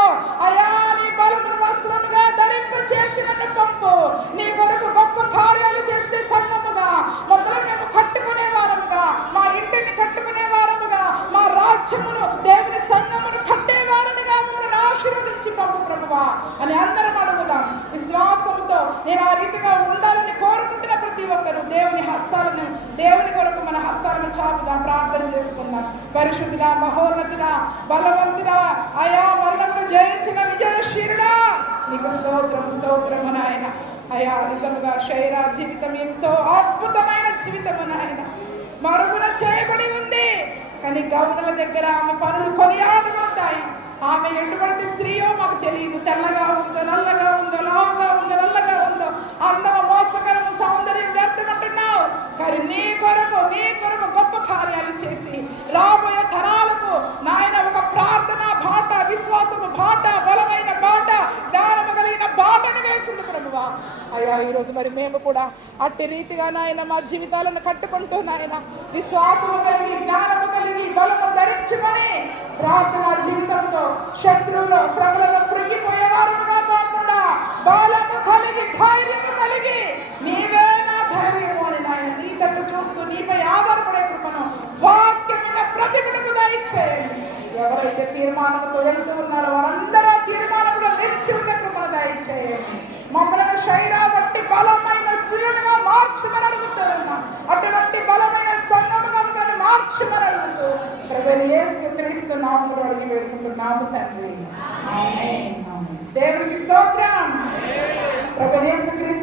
అయా నీ బలమును వస్త్రముగా ధరింపచేసి నన్ను పంపు. నీ కొరకు గొప్ప కార్యాలు చేసే సంఘముగా మమ్మల్ని మేము కట్టుకునే వారముగా, మా ఇంటిని కట్టుకునే వారముగా, మా రాజ్యమును దేవుని సంఘమును కట్టేవారనిగా మమ్మల్ని ఆశీర్వదించి పంపు ప్రభువా అని అందరం అడుగుదాం. విశ్వాసంతో నేను ఆ రీతిగా ఉండాలని కోరుకుంటున్న ప్రతి ఒక్కరు దేవుని హస్తాలను, దేవుని కొరకు మన హస్తాలను చాపుదాం, ప్రార్థన చేసుకుందాం. పరిశుద్ధుడా, మహోన్నతుడా, బలవంతుడా, అయా మరణమును జయించిన విజయశీలుడా నీకు స్తోత్రం స్తోత్రము నాయన. అయా నిజముగా శైరా జీవితం ఎంతో అద్భుతమైన జీవితము నాయన. మరుగున చేయబడి ఉంది కానీ గౌనుల దగ్గర ఆమె పనులు కొనియాడబడతాయి. ఆమె ఎటువంటి స్త్రీయో మాకు తెలియదు. తెల్లగా ఉందో, నల్లగా ఉందో, లావుగా ఉందో, నల్లగా ఉందో, అందము మోసకరము, సౌందర్యం వ్యర్థమంటున్నావు. కానీ నీ కొరకు గొప్ప కార్యాలు చేసి రాబోయే తరాలకు నాయన ఒక ప్రార్థన బాట, విశ్వాసము బాట, బలమైన బాట, జ్ఞానము కలిగిన బాటను వేసింది ప్రభువా. అయ్యా ఈరోజు మరి మేము కూడా అట్టి రీతిగా నాయన మా జీవితాలను కట్టుకుంటూ నాయన విశ్వాసము కలిగి, జ్ఞానము కలిగి, బలము ధరించుకొని ప్రార్థన జీవితంతో శత్రువులు శ్రమలను కృంగిపోయేవారుగా కాకుండా బలము కలిగి, ధైర్యము కలిగి నీవే నా ధైర్యము అని నాయన నీ తట్టు చూస్తూ నీపై ఆధారపడే కృపను వాక్యమైన ప్రతిభకు దయచేయండి. ఎవరైతే తీర్మానంతో వెళ్తూ ఉన్నారో వారందరూ తీర్మానంలో నిలిచి ఉన్న కృపను దయచేయండి. మమ్మల్ని శైరా బట్టి బలమైన స్త్రీలుగా మార్చమని అడుగుతున్నాం. అటువంటి బలమైన సంఘముగా మమ్మల్ని మార్చమని అడుగుతూ యేసుక్రీస్తు నామములో అడిగి వేసుకుంటున్నాము తండ్రి. ఆమేన్. దేవునికి స్తోత్రం. ప్రభువు యేసుక్రీస్తు